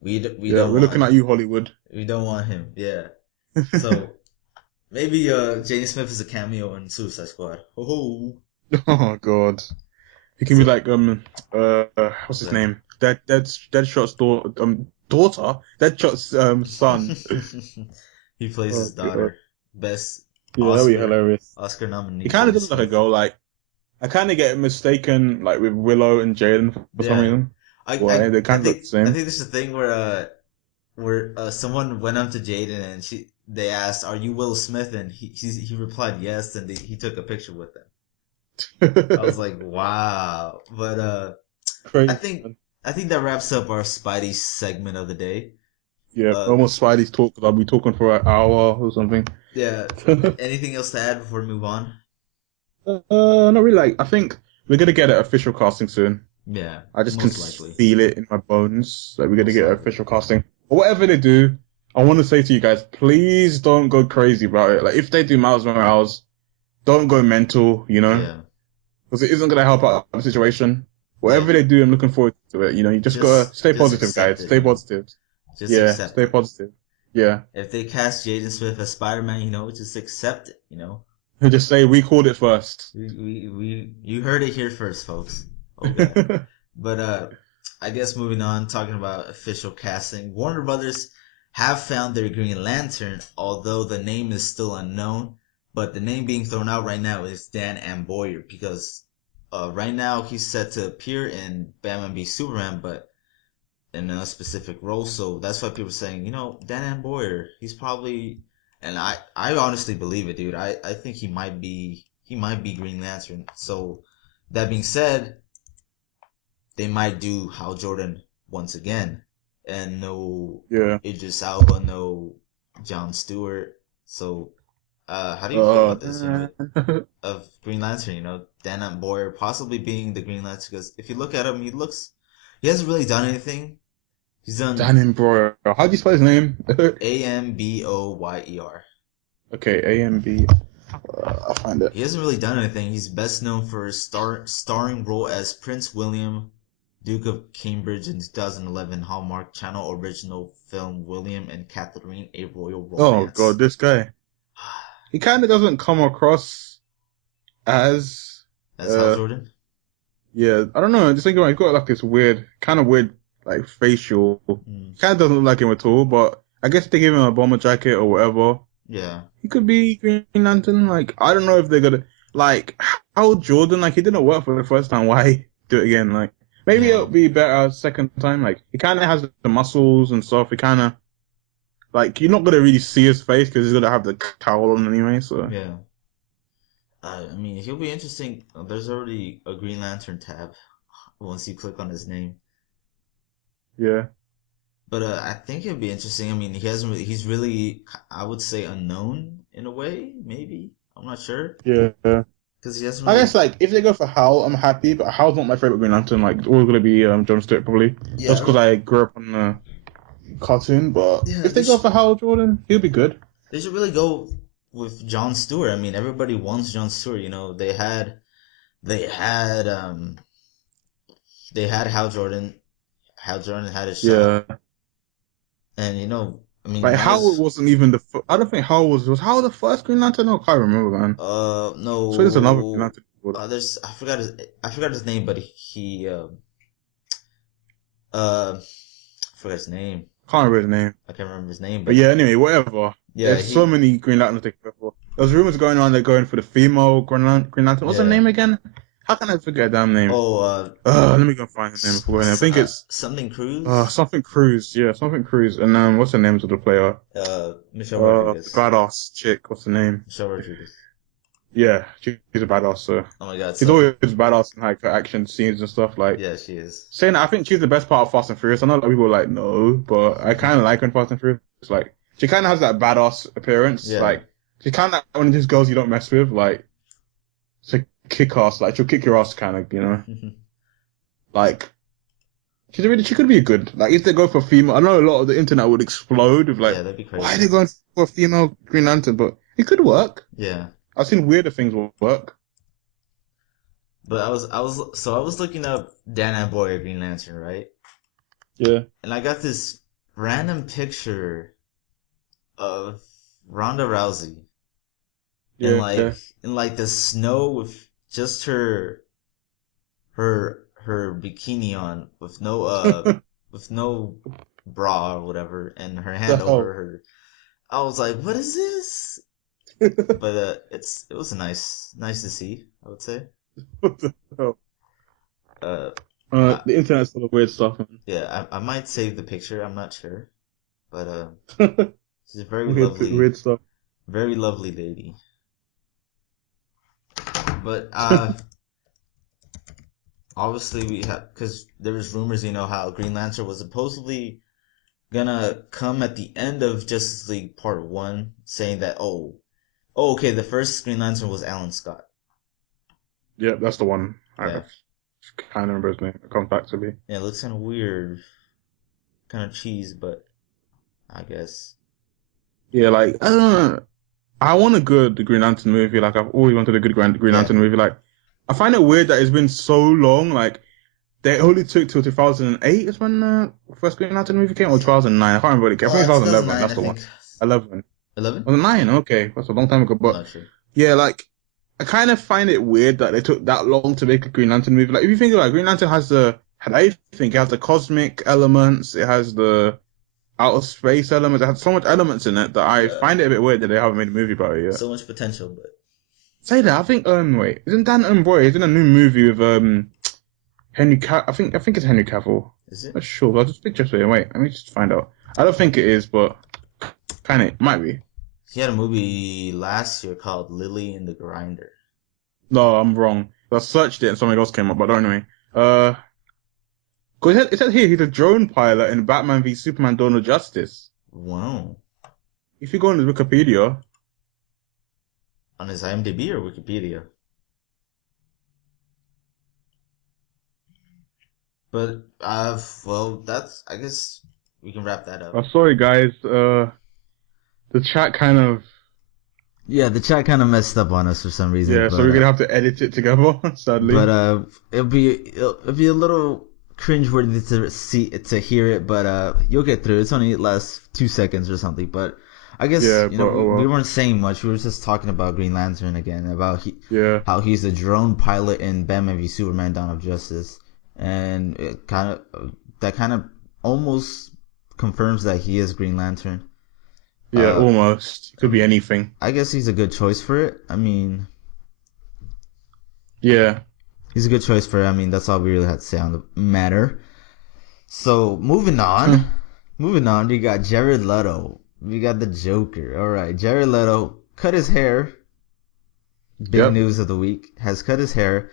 we yeah. don't We're want looking at him. you, Hollywood. We don't want him. Yeah. So maybe Jaden Smith is a cameo in Suicide Squad. Oh. Oh God, he can be So like what's his yeah. name? Deadshot's daughter, Deadshot's son. He plays Oh his God, daughter. Best yeah, that'd be hilarious. Oscar He nominee kind of Jaden does look like a Smith. girl. Like I kind of get mistaken like with Willow and Jaden for some Yeah. reason. I Why I they I kind of look think the I same. think this is a thing where someone went up to Jaden and they asked, "Are you Will Smith?" and he replied yes, and he took a picture with them. I was like, "Wow!" But I Crazy. think Man. I think that wraps up our Spidey segment of the day. Yeah, Uh, almost Spidey's talk. I'll be talking for an hour or something. yeah. Anything else to add before we move on? Not really. Like I think we're gonna get an official casting soon. Yeah, I just can most likely. feel it in my bones. Like we're gonna Most get an likely. official casting or whatever they do. I want to say to you guys, please don't go crazy about it. Like, if they do Miles Morales, don't go mental, you know, Yeah, because it isn't going to help out the situation. yeah. Whatever they do, I'm looking forward to it. You know, you just gotta stay Just positive, accept guys. it. Stay You know, positive. just Yeah, accept stay it. positive. Yeah. If they cast Jaden Smith as Spider-Man, you know, just accept it. You know, Just say we called it first. you heard it here first, folks. Okay. But I guess moving on, talking about official casting, Warner Brothers have found their Green Lantern, although the name is still unknown. But the name being thrown out right now is Dan Amboyer because right now he's set to appear in Batman v Superman, but in a specific role. So that's why people are saying, you know, Dan Amboyer, he's probably, and I honestly believe it, dude. I think he might be Green Lantern. So that being said, they might do Hal Jordan once again, and no Yeah. Idris Elba, no John Stewart. So, how do you feel about this? You know, Man. of Green Lantern. You know, Dan Boyer possibly being the Green Lantern because if you look at him, he hasn't really done anything. He's done Danny Broyer. How do you spell his name? Amboyer. Okay, AMB. I'll find it. He hasn't really done anything. He's best known for his starring role as Prince William, Duke of Cambridge in 2011 Hallmark Channel original film William and Catherine: A Royal Oh Romance. god, this guy. He kind of doesn't come across as. That's Hal Uh, Jordan. yeah, I don't know. Just think about it. He's got like this kind of weird, like facial. Hmm. Kind of doesn't look like him at all. But I guess if they give him a bomber jacket or whatever, Yeah, he could be Green Lantern. Like, I don't know if they're gonna like Hal Jordan. Like, he didn't work for the first time. Why do it again? Like, maybe yeah, it'll be better second time. Like, he kind of has the muscles and stuff. He kind of like you're not gonna really see his face because he's gonna have the cowl on anyway. So yeah. I mean, he'll be interesting. There's already a Green Lantern tab once you click on his name. yeah, But I think it'd be interesting. I mean, he hasn't really, he's really, I would say, unknown in a way, maybe. I'm not sure. yeah. Because he hasn't I guess really, like if they go for Hal, I'm happy. But Hal's not my favorite Green Lantern. Like, it's always gonna be John Stewart probably, just yeah, because I grew up on the cartoon. But yeah, if they go for Hal Jordan, he'll be good. they should really go with John Stewart. I mean, everybody wants John Stewart. You know, they had, they had Hal Jordan. Hal Jordan had his shot. Yeah. And, you know, I mean, Like that Hal was, wasn't even I don't think Hal was Hal the first Green Lantern? No, I can't remember, man. So there's another Green no, Lantern before that. I forgot his name, but uh, I forgot his name. Can't remember his name. I can't remember his name, But but yeah, anyway, whatever. yeah, There's so he, many Green Lanterns they could go for. There's rumors going on they're going for the female Green Lantern. What's her yeah. name again? How can I forget her damn name? Oh, Let me go find her name. I forgot her name. I think it's something Cruz. something Cruz. Yeah, something Cruz. And what's the name of the player? Michelle The Rodriguez. badass chick. What's the name? Michelle Rodriguez. Yeah, she's a badass. So Oh my God. she's So always badass in like her action scenes and stuff. Like yeah, she is. saying that, I think she's the best part of Fast and Furious. I know a lot of people are like no, but I kind of like her in Fast and Furious. It's like she kind of has that badass appearance. Yeah. Like she kind of one of these girls you don't mess with. Like it's a kick ass. Like she'll kick your ass, kind of. You know, like. She could be a good, like, if they go for female, I know a lot of the internet would explode with, like, Yeah, that'd be why are crazy. they going for a female Green Lantern? But it could work. Yeah. I've seen weirder things will work. But I was looking up Dan Boy Green Lantern, right? Yeah. And I got this random picture of Ronda Rousey in Yeah. the snow with just her bikini on with no bra or whatever and her The hand over hell? her. I was like, what is this? But it was nice to see, I would say. What the hell? Uh I, The internet's full of weird stuff, yeah, I might save the picture, I'm not sure. But man. she's a Weird stuff. very lovely lady. But obviously we have because there was rumors, you know, how Green Lantern was supposedly gonna come at the end of Justice League Part One, saying that okay, the first Green Lantern was Alan Scott. Yeah, that's the one. I Yeah, can't remember his name. It comes back to me. yeah, it looks kind of weird, kind of cheese, but I guess. Yeah, like I don't know. I want a good Green Lantern movie. Like I've always wanted a good Green Yeah. Lantern movie. Like I find it weird that it's been so long. Like they only took till 2008 is when the first Green Lantern movie came, or 2009. I can't remember. I think it's 2011. 2009, That's I the one. think. 11. 11? Was it 9? Okay, that's a long time ago. I'm But not sure. yeah, like I kind of find it weird that they took that long to make a Green Lantern movie. Like if you think about it, Green Lantern had everything. It has the cosmic elements. It has the outer space elements. It has so much elements in it that I Yeah. find it a bit weird that they haven't made a movie about it yet. So much potential, but Say that. I think wait, isn't Dan Boy? He's in a new movie with Henry I think it's Henry Cavill. is it? Not sure. I'll just picture it. Wait, let me just find out. I don't think it is, but kind of might be. He had a movie last year called Lily and the Grinder. No, I'm wrong. I searched it and something else came up, but anyway. Cause it says here he's a drone pilot in Batman v Superman: Dawn of Justice. Wow. If you go on his Wikipedia, On his IMDb or Wikipedia? But well, that's I guess we can wrap that up. sorry guys, the chat kind of Yeah, the chat kind of messed up on us for some reason. yeah, but, so we're gonna have to edit it together, sadly. But it'll be a little cringeworthy to hear it, but you'll get through. It's only last 2 seconds or something. But I guess Yeah, we weren't saying much. We were just talking about Green Lantern again, about Yeah. how he's a drone pilot in Batman v Superman: Dawn of Justice, and that kind of almost confirms that he is Green Lantern. Yeah, almost. Could be anything. I guess he's a good choice for it. I mean, Yeah. he's a good choice for it. I mean, that's all we really had to say on the matter. So, moving on. You got Jared Leto. We got the Joker. Alright, Jared Leto cut his hair. Big news of the week. Has cut his hair.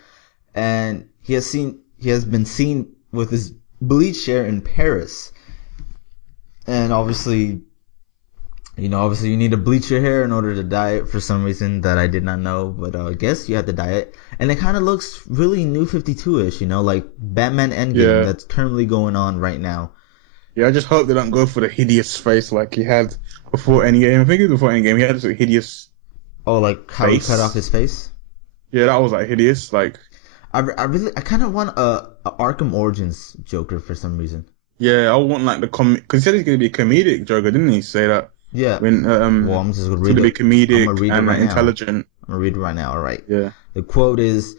And he has been seen with his bleached hair in Paris. And obviously you need to bleach your hair in order to dye it for some reason that I did not know, but I guess you have to dye it. And it kind of looks really New 52-ish, like Batman Endgame that's currently going on right now. Yeah, I just hope they don't go for the hideous face like he had before Endgame. I think it was before Endgame. He had this hideous like how he cut off his face? Yeah, that was like hideous. Like, I kind of want a Arkham Origins Joker for some reason. Yeah, I want like because he said he's going to be a comedic Joker, didn't he say that? Yeah. When, well, I'm just going to read it. Be comedic and right intelligent. I'm going to read it right now. All right. Yeah. The quote is,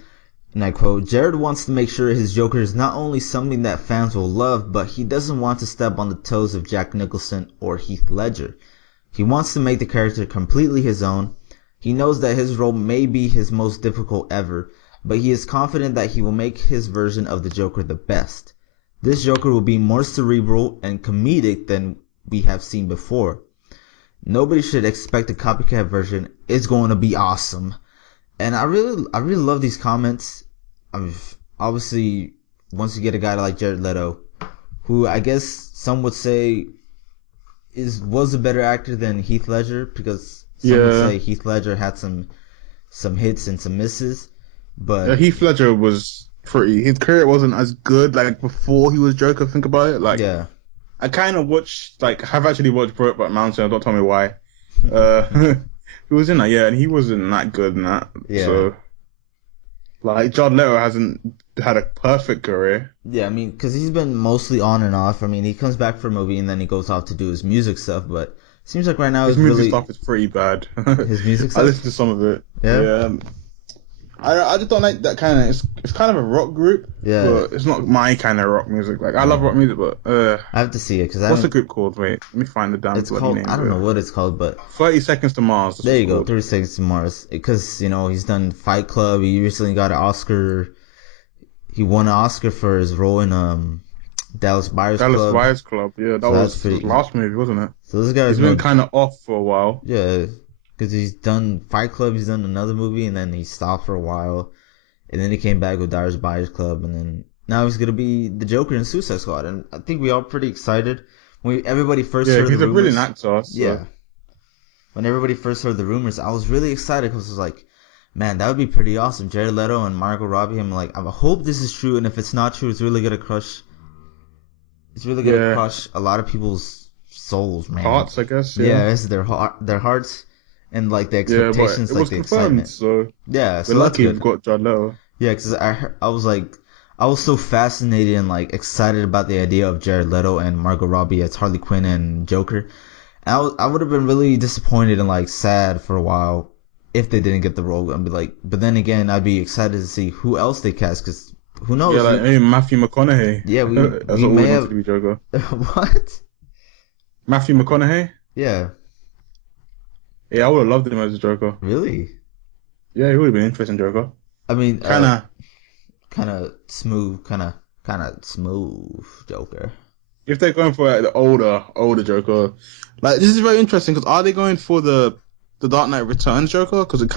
and I quote, Jared wants to make sure his Joker is not only something that fans will love, but he doesn't want to step on the toes of Jack Nicholson or Heath Ledger. He wants to make the character completely his own. He knows that his role may be his most difficult ever, but he is confident that he will make his version of the Joker the best. This Joker will be more cerebral and comedic than we have seen before. Nobody should expect a copycat version. It's going to be awesome. And I really love these comments. Obviously, once you get a guy like Jared Leto, who I guess some would say was a better actor than Heath Ledger, because some would say Heath Ledger had some hits and some misses. But Heath Ledger was his career wasn't as good like before he was Joker. Think about it. Like, yeah. I kind of have actually watched Brokeback Mountain. Don't tell me why. He was in that, and he wasn't that good in that. Yeah. So, like, Jared Leto hasn't had a perfect career. Yeah, I mean, because he's been mostly on and off. I mean, he comes back for a movie and then he goes off to do his music stuff, but it seems like right now his music stuff is pretty bad. His music stuff? I listened to some of it. Yeah. I just don't like that kind of. It's kind of a rock group. Yeah. But it's not my kind of rock music. Like, I love rock music, but I have to see it because what's the group called? Wait, let me find the damn it's bloody called. name. I don't know what it's called, but 30 Seconds to Mars. There you go, 30 Seconds to Mars. Because he's done Fight Club. He recently got an Oscar. He won an Oscar for his role in Dallas Buyers Club. Dallas Buyers Club. Yeah, that was his last movie, wasn't it? So this guy's been kind of off for a while. Yeah, because he's done Fight Club. He's done another movie, and then he stopped for a while. And then he came back with Dallas Buyers Club, and then now he's gonna be the Joker in Suicide Squad, and I think we all pretty excited. When everybody first heard the rumors, he's a brilliant actor. So. Yeah. When everybody first heard the rumors, I was really excited because I was like, man, that would be pretty awesome. Jared Leto and Margot Robbie. I'm like, I hope this is true, and if it's not true, it's really gonna crush. It's really gonna crush a lot of people's souls, man. Hearts, I guess. Yeah. Yeah, it's their hearts, and like the Yeah, but expectations, it like was the confirmed, excitement. so Yeah, we're so that's lucky we've good. got Jared Leto. Yeah, because I was like, I was so fascinated and like excited about the idea of Jared Leto and Margot Robbie as Harley Quinn and Joker. And I would have been really disappointed and like sad for a while if they didn't get the role. I'd be like, but then again, I'd be excited to see who else they cast, because who Yeah, knows? like maybe Matthew McConaughey. Yeah, That's we what may always wanted have to be Joker. what? Matthew McConaughey. Yeah, Yeah, I would have loved him as a Joker. really. Yeah, he would have been interesting Joker. I mean, Kind of. kind of smooth Joker. If they're going for like, the older Joker, like this is very interesting because are they going for the Dark Knight Returns Joker? Because it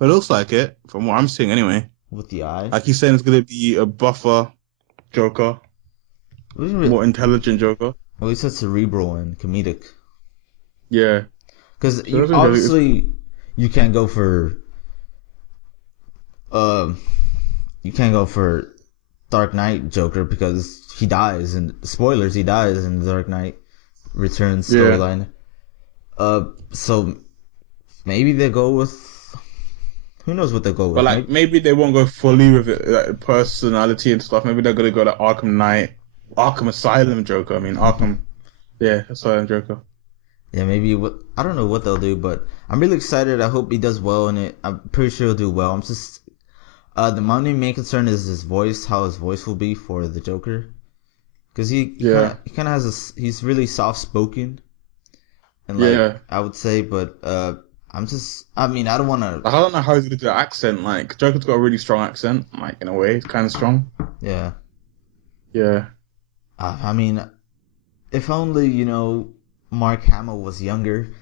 looks like it from what I'm seeing anyway. With the eye. Like he's saying it's gonna be a buffer Joker, more intelligent Joker. Well, he said cerebral and comedic. Yeah, Because so obviously you can't go for you can't go for Dark Knight Joker because he dies, and spoilers, he dies in the Dark Knight Returns storyline. So maybe they go with, who knows what they'll go with. But like maybe they won't go fully with it, like personality and stuff. Maybe they're gonna go like Arkham Asylum Joker. I mean Asylum Joker. Yeah, maybe I don't know what they'll do, but I'm really excited. I hope he does well in it. I'm pretty sure he'll do well. I'm just my main concern is his voice, how his voice will be for the Joker, because he kind of has he's really soft spoken, and like I would say, but I mean, I don't want to. I don't know how he's gonna do the accent. Like Joker's got a really strong accent, like in a way, it's kind of strong. Yeah. Yeah. I mean, if only Mark Hamill was younger.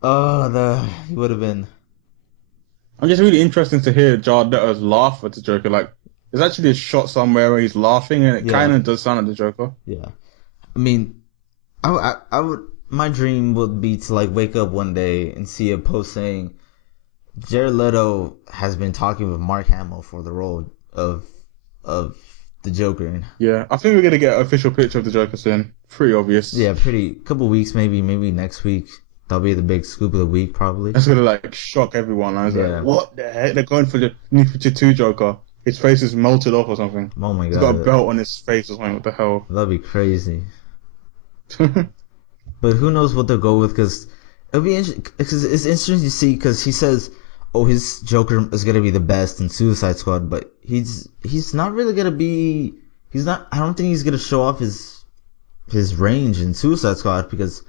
He would have been. I'm just really interested to hear Jared Leto's laugh at the Joker. Like, there's actually a shot somewhere where he's laughing, and it kind of does sound like the Joker. Yeah. I mean, I would. My dream would be to like wake up one day and see a post saying, Jared Leto has been talking with Mark Hamill for the role of the Joker. Yeah, I think we're gonna get an official picture of the Joker soon. Pretty obvious. Yeah, couple weeks maybe next week. That'll be the big scoop of the week, probably. That's gonna like shock everyone. I was like, what the heck? They're going for the New 52 Joker. His face is melted off or something. Oh my god. He's got a belt on his face or something. What the hell? That'd be crazy. But who knows what they'll go with, because it'll be interesting. Because it's interesting to see, because he says, "Oh, his Joker is gonna be the best in Suicide Squad," but he's not really gonna be. He's not. I don't think he's gonna show off his range in Suicide Squad, because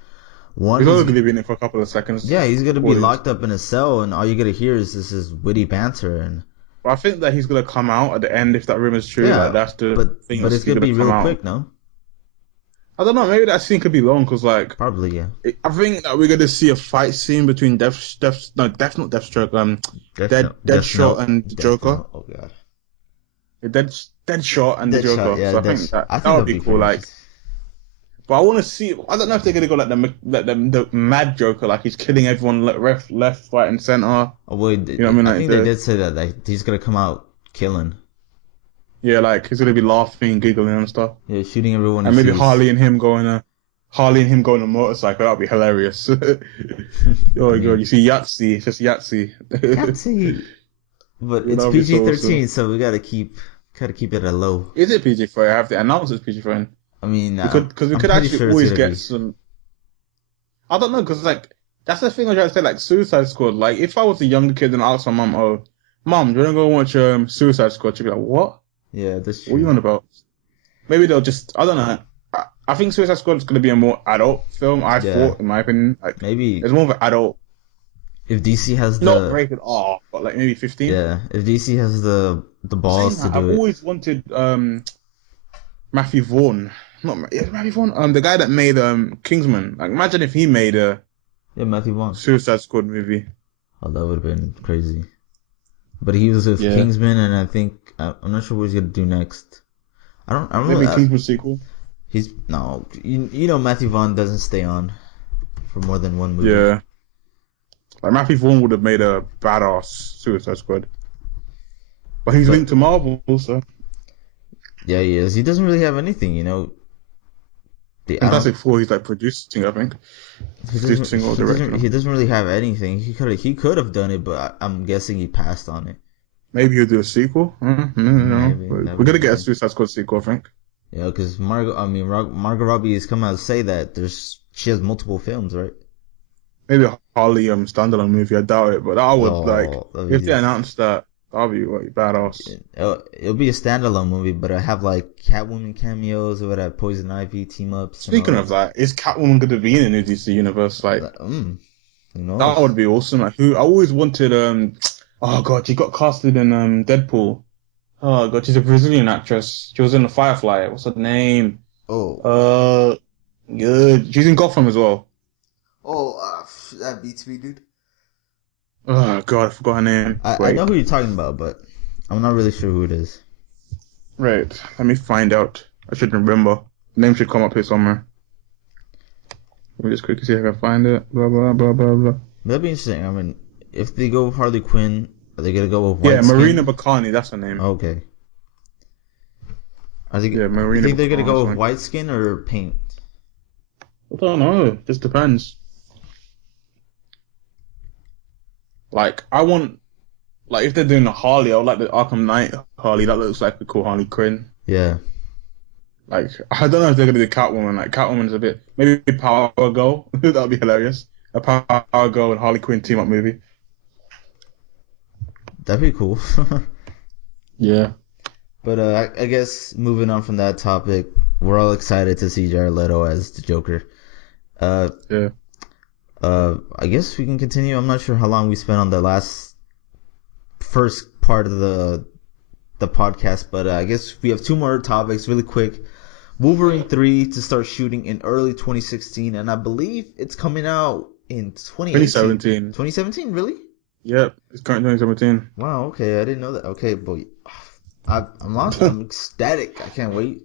he's only gonna be in it for a couple of seconds. Yeah, he's gonna be locked up in a cell, and all you're gonna hear is his witty banter. And well, I think that he's gonna come out at the end if that rumor's true. Yeah, like, that's the thing. But it's gonna be real quick, no? I don't know. Maybe that scene could be long because, like, probably I think that we're gonna see a fight scene between Deathstroke, Deadshot and the Joker. Oh god. Deadshot and the Joker. Yeah, so I think that would be cool. Like, but I want to see. I don't know if they're gonna go like the mad Joker, like he's killing everyone left, right, and center. Oh wait, you know what I mean? I think they did say that, like, he's gonna come out killing. Yeah, like he's gonna be laughing, giggling and stuff. Yeah, shooting everyone. And maybe Harley and him going a motorcycle. That'd be hilarious. Oh my god, you see Yahtzee, it's just Yahtzee. Yahtzee. But it's PG-13, so we gotta keep it at low. Is it PG-13? I have to announce it's PG-13. I mean, because we could actually always get some. I don't know, because like that's the thing I'm trying to say. Like Suicide Squad. Like if I was a younger kid and I asked my mum, "Oh, mum, do you want to go watch Suicide Squad?" She'd be like, "What? Yeah, that's true. What are you on about?" Maybe they'll just. I don't know. I think Suicide Squad is going to be a more adult film. I thought, in my opinion, like maybe it's more of an adult. If DC has not rated R, but like maybe 15. Yeah, if DC has the balls to do I've always wanted Matthew Vaughn. Matthew Vaughn. The guy that made Kingsman. Like, imagine if he made a Matthew Vaughn Suicide Squad movie. Oh, that would have been crazy. But he was with Kingsman, and I think I'm not sure what he's gonna do next. I don't maybe know. Kingsman sequel. You know Matthew Vaughn doesn't stay on for more than one movie. Yeah. Like Matthew Vaughn would have made a badass Suicide Squad. But he's linked to Marvel, so. Yeah, he is. He doesn't really have anything, I don't. Fantastic Four, he's like producing, I think, He doesn't. producing or directing. He doesn't really have anything. He could have done it, but I'm guessing he passed on it. Maybe he'll do a sequel. No. Maybe We're that'd be gonna get a interesting. Suicide Squad sequel, I think. Yeah, because Margot Robbie has come out to say that she has multiple films, right? Maybe a Harley standalone movie. I doubt it, but I would like Oh, that'd if they be, announced that. That'd be like, badass. it'll be a standalone movie, but I have like Catwoman cameos. It would have Poison Ivy team ups and all Speaking of that. that, is Catwoman gonna be in the new DC universe? Like Who that knows? would be awesome. Like who I always wanted. Oh god, she got casted in Deadpool. Oh god, she's a Brazilian actress. She was in the Firefly. What's her name? Oh, Uh, good. She's in Gotham as well. that beats me, dude. Oh god, I forgot her name. I know Wait, who you're talking about, but I'm not really sure who it is. right. Let me find out. I should remember. The name should come up here somewhere. Let me just quickly see if I can find it. Blah blah blah blah blah. That'd be interesting. I mean, if they go with Harley Quinn, are they gonna go with Yeah, white Marina skin? Bacani. That's her name. Okay. Are they? Yeah, You Marina think they're gonna Bacani. go with Sorry. white skin or paint? I don't know. Just depends. Like I want, like if they're doing a Harley, I would like the Arkham Knight Harley. That looks like a cool Harley Quinn. Yeah. Like I don't know if they're gonna do Catwoman. Like Catwoman's a bit maybe Power Girl. That'd be hilarious. A Power Girl and Harley Quinn team up movie. That'd be cool. Yeah. But I guess moving on from that topic, we're all excited to see Jared Leto as the Joker. Uh, Yeah. I guess we can continue. I'm not sure how long we spent on the first part of the podcast, but I guess we have two more topics really quick. Wolverine 3 to start shooting in early 2016, and I believe it's coming out in 2018. 2017. 2017, really? Yep. It's current 2017. Wow, okay, I didn't know that. Okay, boy, I'm ecstatic. I can't wait.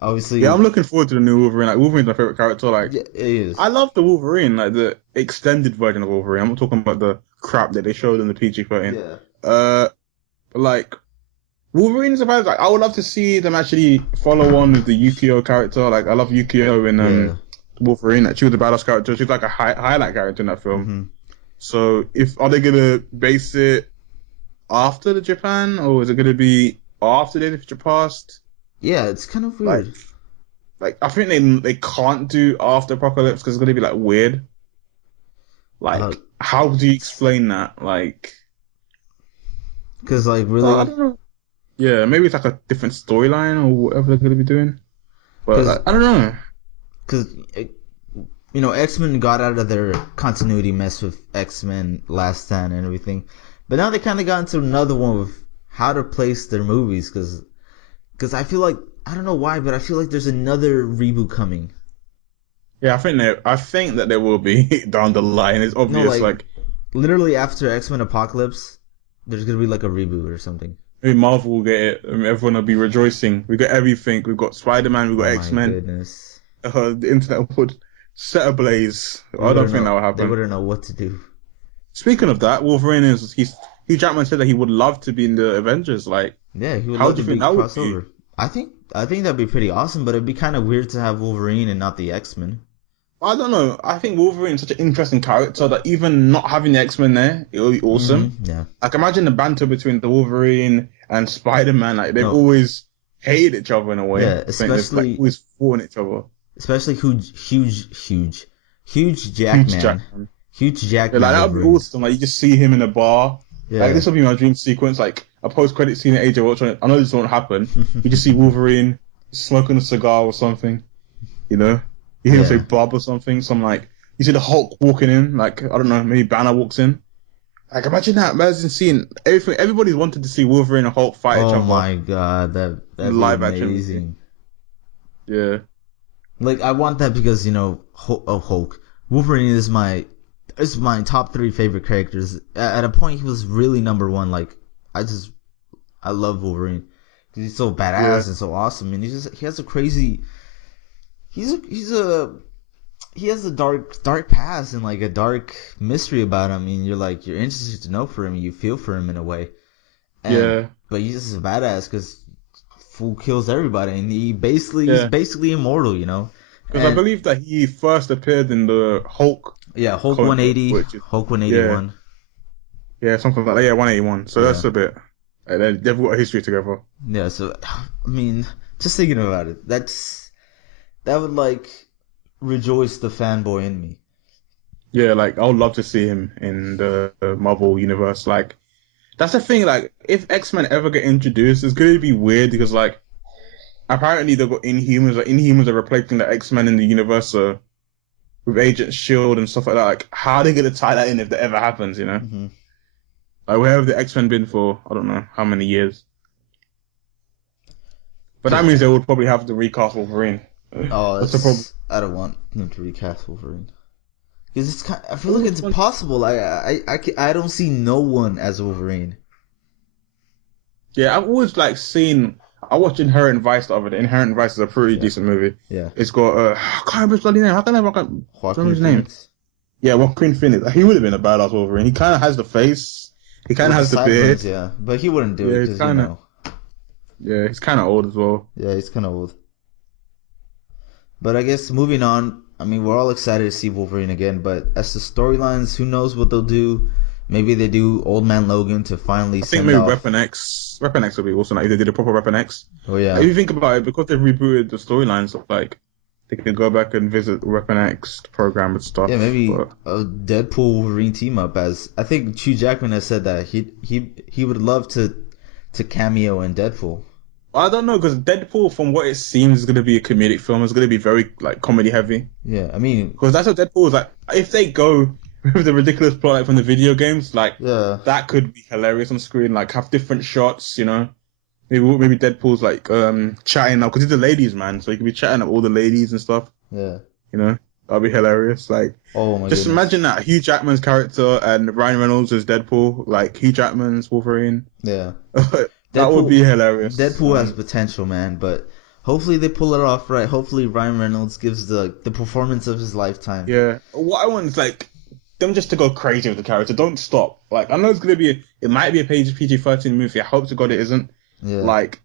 Obviously, Yeah, I'm looking forward to the new Wolverine. Like Wolverine's my favorite character. Like yeah, it is. I love the Wolverine, like the extended version of Wolverine. I'm not talking about the crap that they showed in the PG-13. Yeah. But like Wolverine is about like I would love to see them actually follow on with the Yukio character. Like I love Yukio in Yeah. Wolverine. Like, she was a badass character. She's like a highlight character in that film. Mm-hmm. So are they gonna base it after the Japan, or is it gonna be after the Future Past? Yeah, it's kind of weird. Like I think they can't do after Apocalypse because it's gonna be like weird. Like how do you explain that? Like, Because like really, I don't know. Yeah, maybe it's like a different storyline or whatever they're gonna be doing. But like, I don't know. because X-Men got out of their continuity mess with X-Men Last Stand and everything, but now they kind of got into another one with how to place their movies. Because I feel like I don't know why, but I feel like there's another reboot coming. Yeah, I think that there will be down the line. It's obvious. Like literally after X-Men Apocalypse, there's gonna be like a reboot or something. maybe Marvel will get it. I mean, everyone will be rejoicing. We got everything. We've got Spider-Man. We've got X-Men. My goodness. The internet would set ablaze. I don't think that will happen. They wouldn't know what to do. Speaking of that, Wolverine Hugh Jackman said that he would love to be in the Avengers. Like, Yeah, he would how love do to you be think that would crossover. be? I think that'd be pretty awesome, but it'd be kind of weird to have Wolverine and not the X-Men. I don't know. I think Wolverine's such an interesting character that even not having the X-Men there, it would be awesome. Mm-hmm, yeah. Like, imagine the banter between the Wolverine and Spider-Man. Like, they've always hated each other in a way. Yeah, I think they've like, always fought each other. Especially huge Jackman. Huge Jackman. Huge Jackman. Yeah, like, that would be awesome. Like, you just see him in a bar. Yeah. Like, this would be my dream sequence. Like, a post-credit scene in Age of Ultron. I know this won't happen. You just see Wolverine smoking a cigar or something. You know? You hear him say Bob or something. You see the Hulk walking in. Like, I don't know, maybe Banner walks in. Like, imagine that. Imagine seeing everything. Everybody's wanted to see Wolverine and Hulk fight each other. Oh my god, that'd live be action amazing. Yeah. Like, I want that because, Hulk. Wolverine is my top 3 favorite characters. At a point, he was really number 1. Like, I love Wolverine. Because he's so badass and so awesome. And he has a crazy, he has a dark past and like a dark mystery about him. And you're interested to know for him. You feel for him in a way. But he's just a badass because fool kills everybody. And he's basically immortal, Because I And believe that he first appeared in the Hulk yeah, Hulk comic book, 180, which is Hulk yeah, 181. yeah, something like that. Yeah, 181. So Yeah. that's a bit. They've got a history together. Yeah, so I mean, just thinking about it, that would like rejoice the fanboy in me. Yeah, like I would love to see him in the Marvel universe. Like that's the thing. Like if X-Men ever get introduced, it's gonna be weird because like apparently they've got Inhumans. Like Inhumans are replacing the X-Men in the universe. So with Agent Shield and stuff like that. Like how are they gonna tie that in if that ever happens? You know, Hmm. like where have the X-Men been for I don't know how many years? But that Cause means they would probably have to recast Wolverine. oh, That's the problem. it's I don't want them to recast Wolverine because it's kind. I feel What like would it's you want? impossible. I don't see no one as Wolverine. Yeah, I've always like seen. I watched Inherent Vice the other day. Inherent Vice is a pretty Yeah, decent movie. yeah. It's got I can't remember his bloody name. How can I remember Joaquin his name? Phoenix Yeah, Joaquin Phoenix. He would have been a badass Wolverine. He kind of has the face. He kind of with the has the beard. sideburns, yeah, but he wouldn't do it Yeah, because you know, he's kind of old as well. yeah, he's kind of old. But I guess moving on, I mean, we're all excited to see Wolverine again, but as the storylines, who knows what they'll do? Maybe they do Old Man Logan to finally I think send maybe off. Weapon X. Weapon X would be awesome. Like if they did a proper Weapon X. Oh Like, if yeah, you think about it, because they've rebooted the storylines, like they can go back and visit Weapon X program and yeah, stuff. maybe But a Deadpool Wolverine team up. As I think Hugh Jackman has said that he would love to cameo in Deadpool. I don't know because Deadpool, from what it seems, is going to be a comedic film. It's going to be very like comedy heavy. Yeah, I mean, Because that's what Deadpool is like. If they go with the ridiculous plot like from the video games, like yeah, that could be hilarious on screen. Like have different shots, you know. Maybe Deadpool's like chatting now because he's a ladies man, so he could be chatting up all the ladies and stuff. yeah. You know, that'd be hilarious. Like Oh my just goodness. imagine that Hugh Jackman's character and Ryan Reynolds as Deadpool, like Hugh Jackman's Wolverine. Yeah, That would be hilarious. Deadpool has potential, man, but hopefully they pull it off right. Hopefully Ryan Reynolds gives the performance of his lifetime. Yeah. What I want is like them just to go crazy with the character. Don't stop. Like I know it's gonna be it might be a PG-13 movie. I hope to God it isn't. Yeah, Like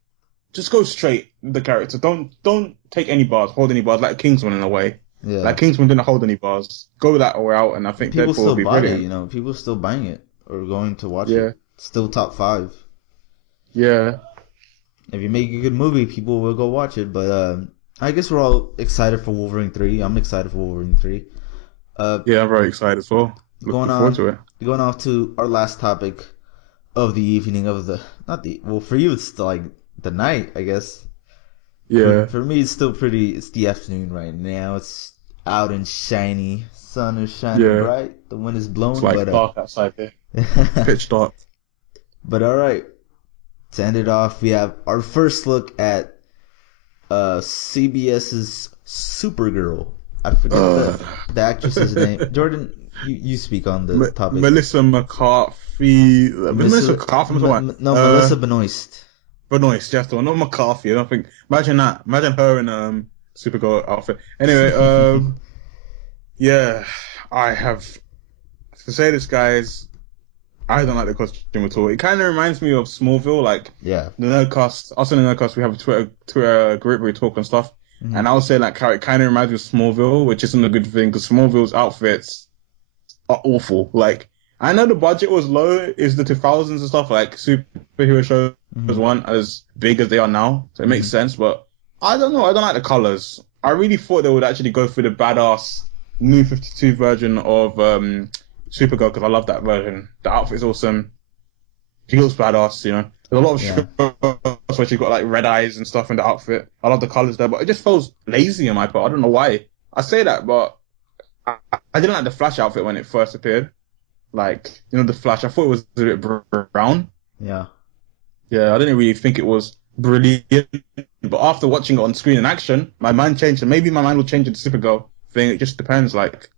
just go straight with the character. Don't take any bars, hold any bars like Kingsman in a way. yeah. Like Kingsman didn't hold any bars. Go that way out, and I think People Deadpool will still be buy it, brilliant. you know. People still buying it or going to watch it. Yeah. Still top 5. Yeah. If you make a good movie, people will go watch it. But I guess we're all excited for Wolverine 3. I'm excited for Wolverine 3. Yeah. I'm very excited as well. Going Looking forward on, to it. going off to our last topic of the evening of the not the well for you it's still like the night, I guess. Yeah. For me, it's still pretty. It's the afternoon right now. It's out and shiny. Sun is shining Yeah. bright. The wind is It's blowing, like dark outside there. Pitch dark. but all right. To end it off, we have our first look at CBS's Supergirl. I forget Uh, the actress's name. Jordan, you speak on the topic. Melissa McCarthy. Melissa Melissa, McCarthy. What? no, Melissa Benoist. Benoist, just the one, not McCarthy. I don't think. Imagine that. Imagine her in Supergirl outfit. Anyway, yeah, I have to say this, guys. I don't like the costume at all. It kind of reminds me of Smallville, like Yeah. the Nerdcast. Us in the Nerdcast, we have a Twitter group where we talk and stuff. Mhm. And I would say like how it kind of reminds me of Smallville, which isn't a good thing because Smallville's outfits are awful. Like I know the budget was low, is the 2000s and stuff. Like superhero shows weren't as big as they are now, so it makes sense. But I don't know. I don't like the colors. I really thought they would actually go for the badass New 52 version of Supergirl because I love that version. The outfit's awesome. She looks badass, you know. There's a lot of shots where she's got like red eyes and stuff in the outfit. I love the colors there, but it just feels lazy on my part. I don't know why. I say that, but I didn't like the Flash outfit when it first appeared. Like, you know, the Flash, I thought it was a bit brown. Yeah. Yeah, I didn't really think it was brilliant. But after watching it on screen in action, my mind changed. And maybe my mind will change into Supergirl thing. It just depends. Like,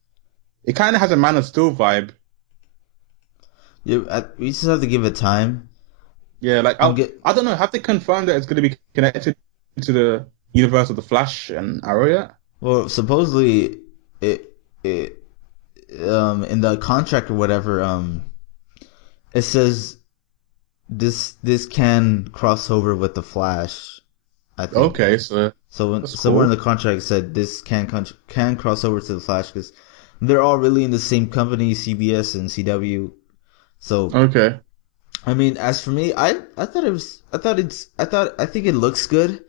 it kind of has a Man of Steel vibe. Yeah, we just have to give it time. Yeah, like, I don't know. Have they confirmed that it's going to be connected to the universe of the Flash and Arrow yet? Well, supposedly it in the contract or whatever, it says this can cross over with the Flash. I think. Okay, so That's somewhere in the cool. contract said this can cross over to the Flash because they're all really in the same company, CBS and CW. So Okay. I mean, as for me, I thought it was I think it looks good.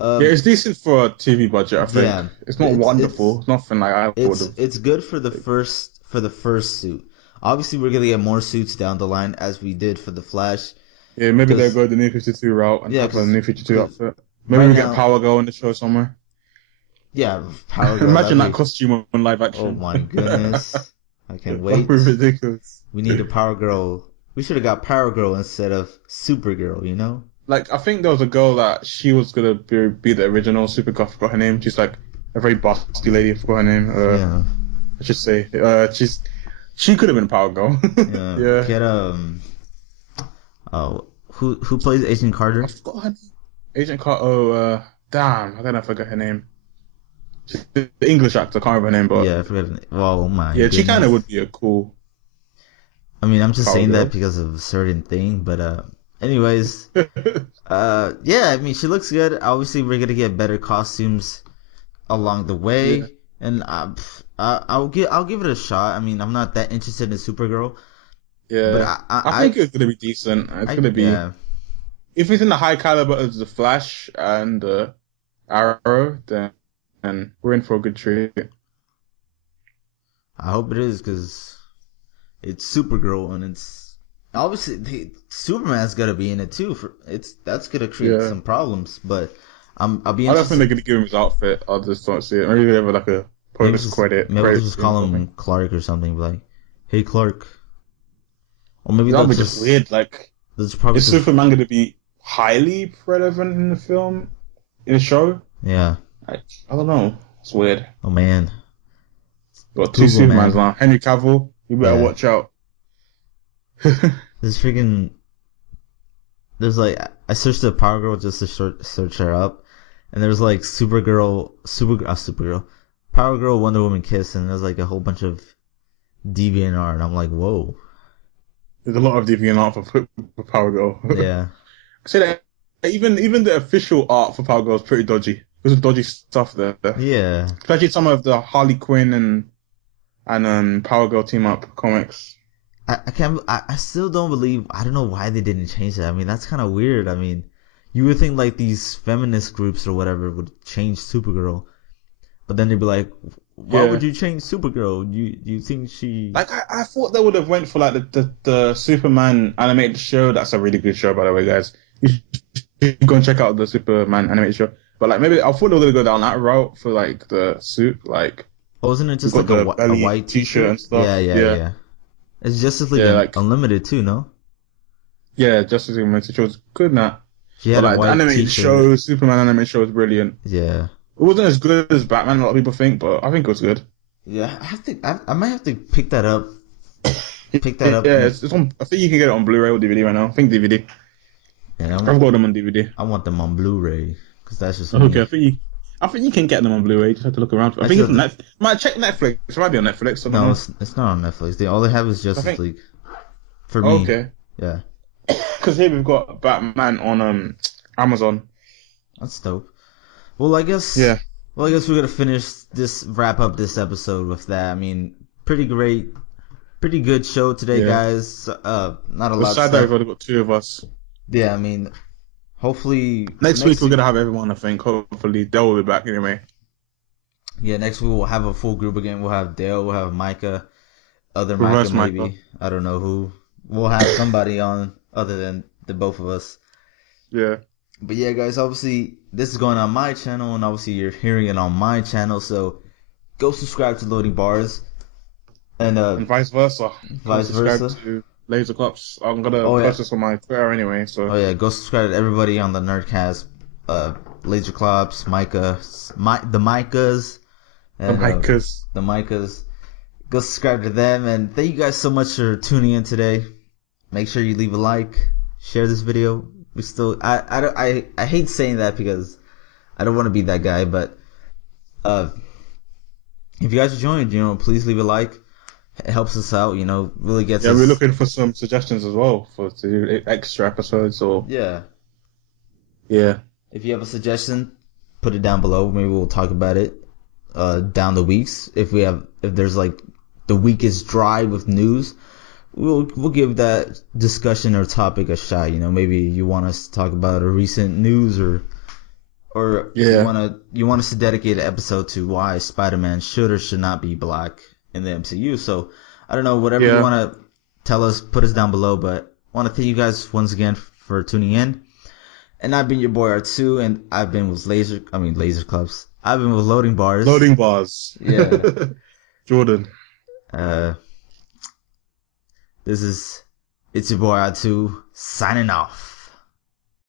Yeah, Um, it's decent for a TV budget, I think. yeah, It's not it's wonderful. It's nothing like I would have. it's good for the first suit. Obviously, we're gonna get more suits down the line as we did for the Flash. Yeah, maybe they'll Because go the New 52 route and yeah, have a New 52 because outfit. Maybe right we get now, Power Girl in the show somewhere. yeah, Power Girl. Imagine That'd that be costume in live oh action. my That goodness, I can't would be wait. ridiculous. We need a Power Girl. We should have got Power Girl instead of Supergirl. You know? Like, I think there was a girl that she was gonna be the original Supergirl. I forgot her name. She's like a very busty lady. I forgot her name. Yeah, I should say. She could have been Power Girl. yeah. Yeah. Get oh, who plays Agent I Carter? forgot her name. Agent Carter. Oh, damn. How can I forget her name? She's the English actor. I can't remember her name, but Yeah, I forgot. Her name. Oh my yeah, she kind of goodness. would be a cool I mean, I'm just Power saying that Girl. because of a certain thing, but anyways, yeah. I mean, she looks good. Obviously, we're gonna get better costumes along the Yeah. way, and I'll give it a shot. I mean, I'm not that interested in Supergirl, but Yeah. I think it's gonna be decent. It's gonna be yeah, if it's in the high caliber as the Flash and Arrow, then we're in for a good treat. I hope it is because it's Supergirl and it's obviously Superman's gonna be in it too. For that's gonna create Yeah. some problems, but I'll be I don't think interested. they're gonna give him his outfit. I just don't see it. Maybe they have like a post Maybe they'll credit just scene or call something. him Clark or something. Like, hey Clark, or maybe That'll be just weird. Like, they'll just probably is just Superman gonna be highly relevant in the film, in the show? yeah. I don't know. It's weird. Oh man, Got two Google Supermans man, now. Henry Cavill, you better yeah. watch out. This freaking there's like I searched the Power Girl just to search her up, and there's like Supergirl, Power Girl, Wonder Woman kiss, and there's like a whole bunch of DeviantArt, and I'm like, whoa, There's a lot of deviant art for Power Girl. yeah, I say that even the official art for Power Girl is pretty dodgy. There's some dodgy stuff there. yeah. Especially some of the Harley Quinn and Power Girl team up comics. I can't. I still don't believe. I don't know why they didn't change that. I mean, that's kind of weird. I mean, you would think like these feminist groups or whatever would change Supergirl, but then they'd be like, "Why would Yeah. you change Supergirl? You think she?" Like I thought they would have went for like the Superman animated show. That's a really good show, by the way, guys. You should go and check out the Superman animated show. But like maybe I thought they were gonna go down that route for like the suit. Like Wasn't it we just got like the a belly white T-shirt T-shirt? and Yeah, stuff. yeah, Yeah, yeah. It's Justice League yeah, like Unlimited too, no? yeah. Justice League Animated Show was good, nah. She But had a like the white animated T-shirt. show, Superman animated show was brilliant. Yeah, It wasn't as good as Batman, a lot of people think, but I think it was good. yeah. I have to. I might have to pick that up. Pick that up. Yeah, it's on. I think you can get it on Blu-ray or DVD right now. I think DVD. And I've got them on DVD. I want them on Blu-ray because that's just Okay, me. I think you can get them on Blu-ray. You just have to look around. I I think still it's on have to, Netflix. Might check Netflix. It might be on Netflix. I don't no, know. it's not on Netflix. All they have is I Justice think. League for Oh, me. okay. Yeah, Because here we've got Batman on Amazon. that's dope. Well, I guess. Yeah. Well, I guess we're gonna wrap up this episode with that. I mean, pretty great, pretty good show today, Yeah. guys. Not a The lot of sad that we've stuff. only got two of us. Yeah, I mean, hopefully Next week we're gonna have everyone. I think. Hopefully they'll be back anyway. Yeah, next week we'll have a full group again. We'll have Dale, we'll have Micah, other Micah Reverse Michael. maybe. I don't know who. We'll have somebody on other than the both of us. Yeah. But yeah, guys, obviously this is going on my channel, and obviously you're hearing it on my channel. So go subscribe to Loading Bars, and And vice versa. Go vice subscribe versa. to Laser Clubs. I'm gonna Oh yeah, post this on my Twitter anyway. So oh yeah, go subscribe to everybody on the Nerdcast, Laser Clops, Micah, the Micahs, the and Micahs. the Micahs. Go subscribe to them, and thank you guys so much for tuning in today. Make sure you leave a like, share this video. We still, I hate saying that because I don't want to be that guy, but if you guys are joined, please leave a like. It helps us out, really gets Yeah, us. we're looking for some suggestions as well to do extra episodes or Yeah. yeah. If you have a suggestion, put it down below. Maybe we'll talk about it down the weeks. If there's like the week is dry with news, we'll give that discussion or topic a shot. Maybe you want us to talk about a recent news, or you want us to dedicate an episode to why Spider-Man should or should not be black in the MCU. So I don't know, whatever you want to tell us, put us down below. But I want to thank you guys once again for tuning in. And I've been your boy R2, and I've been with Laser Clubs. I've been with Loading Bars. Loading Bars. Yeah. Jordan. It's your boy R2 signing off.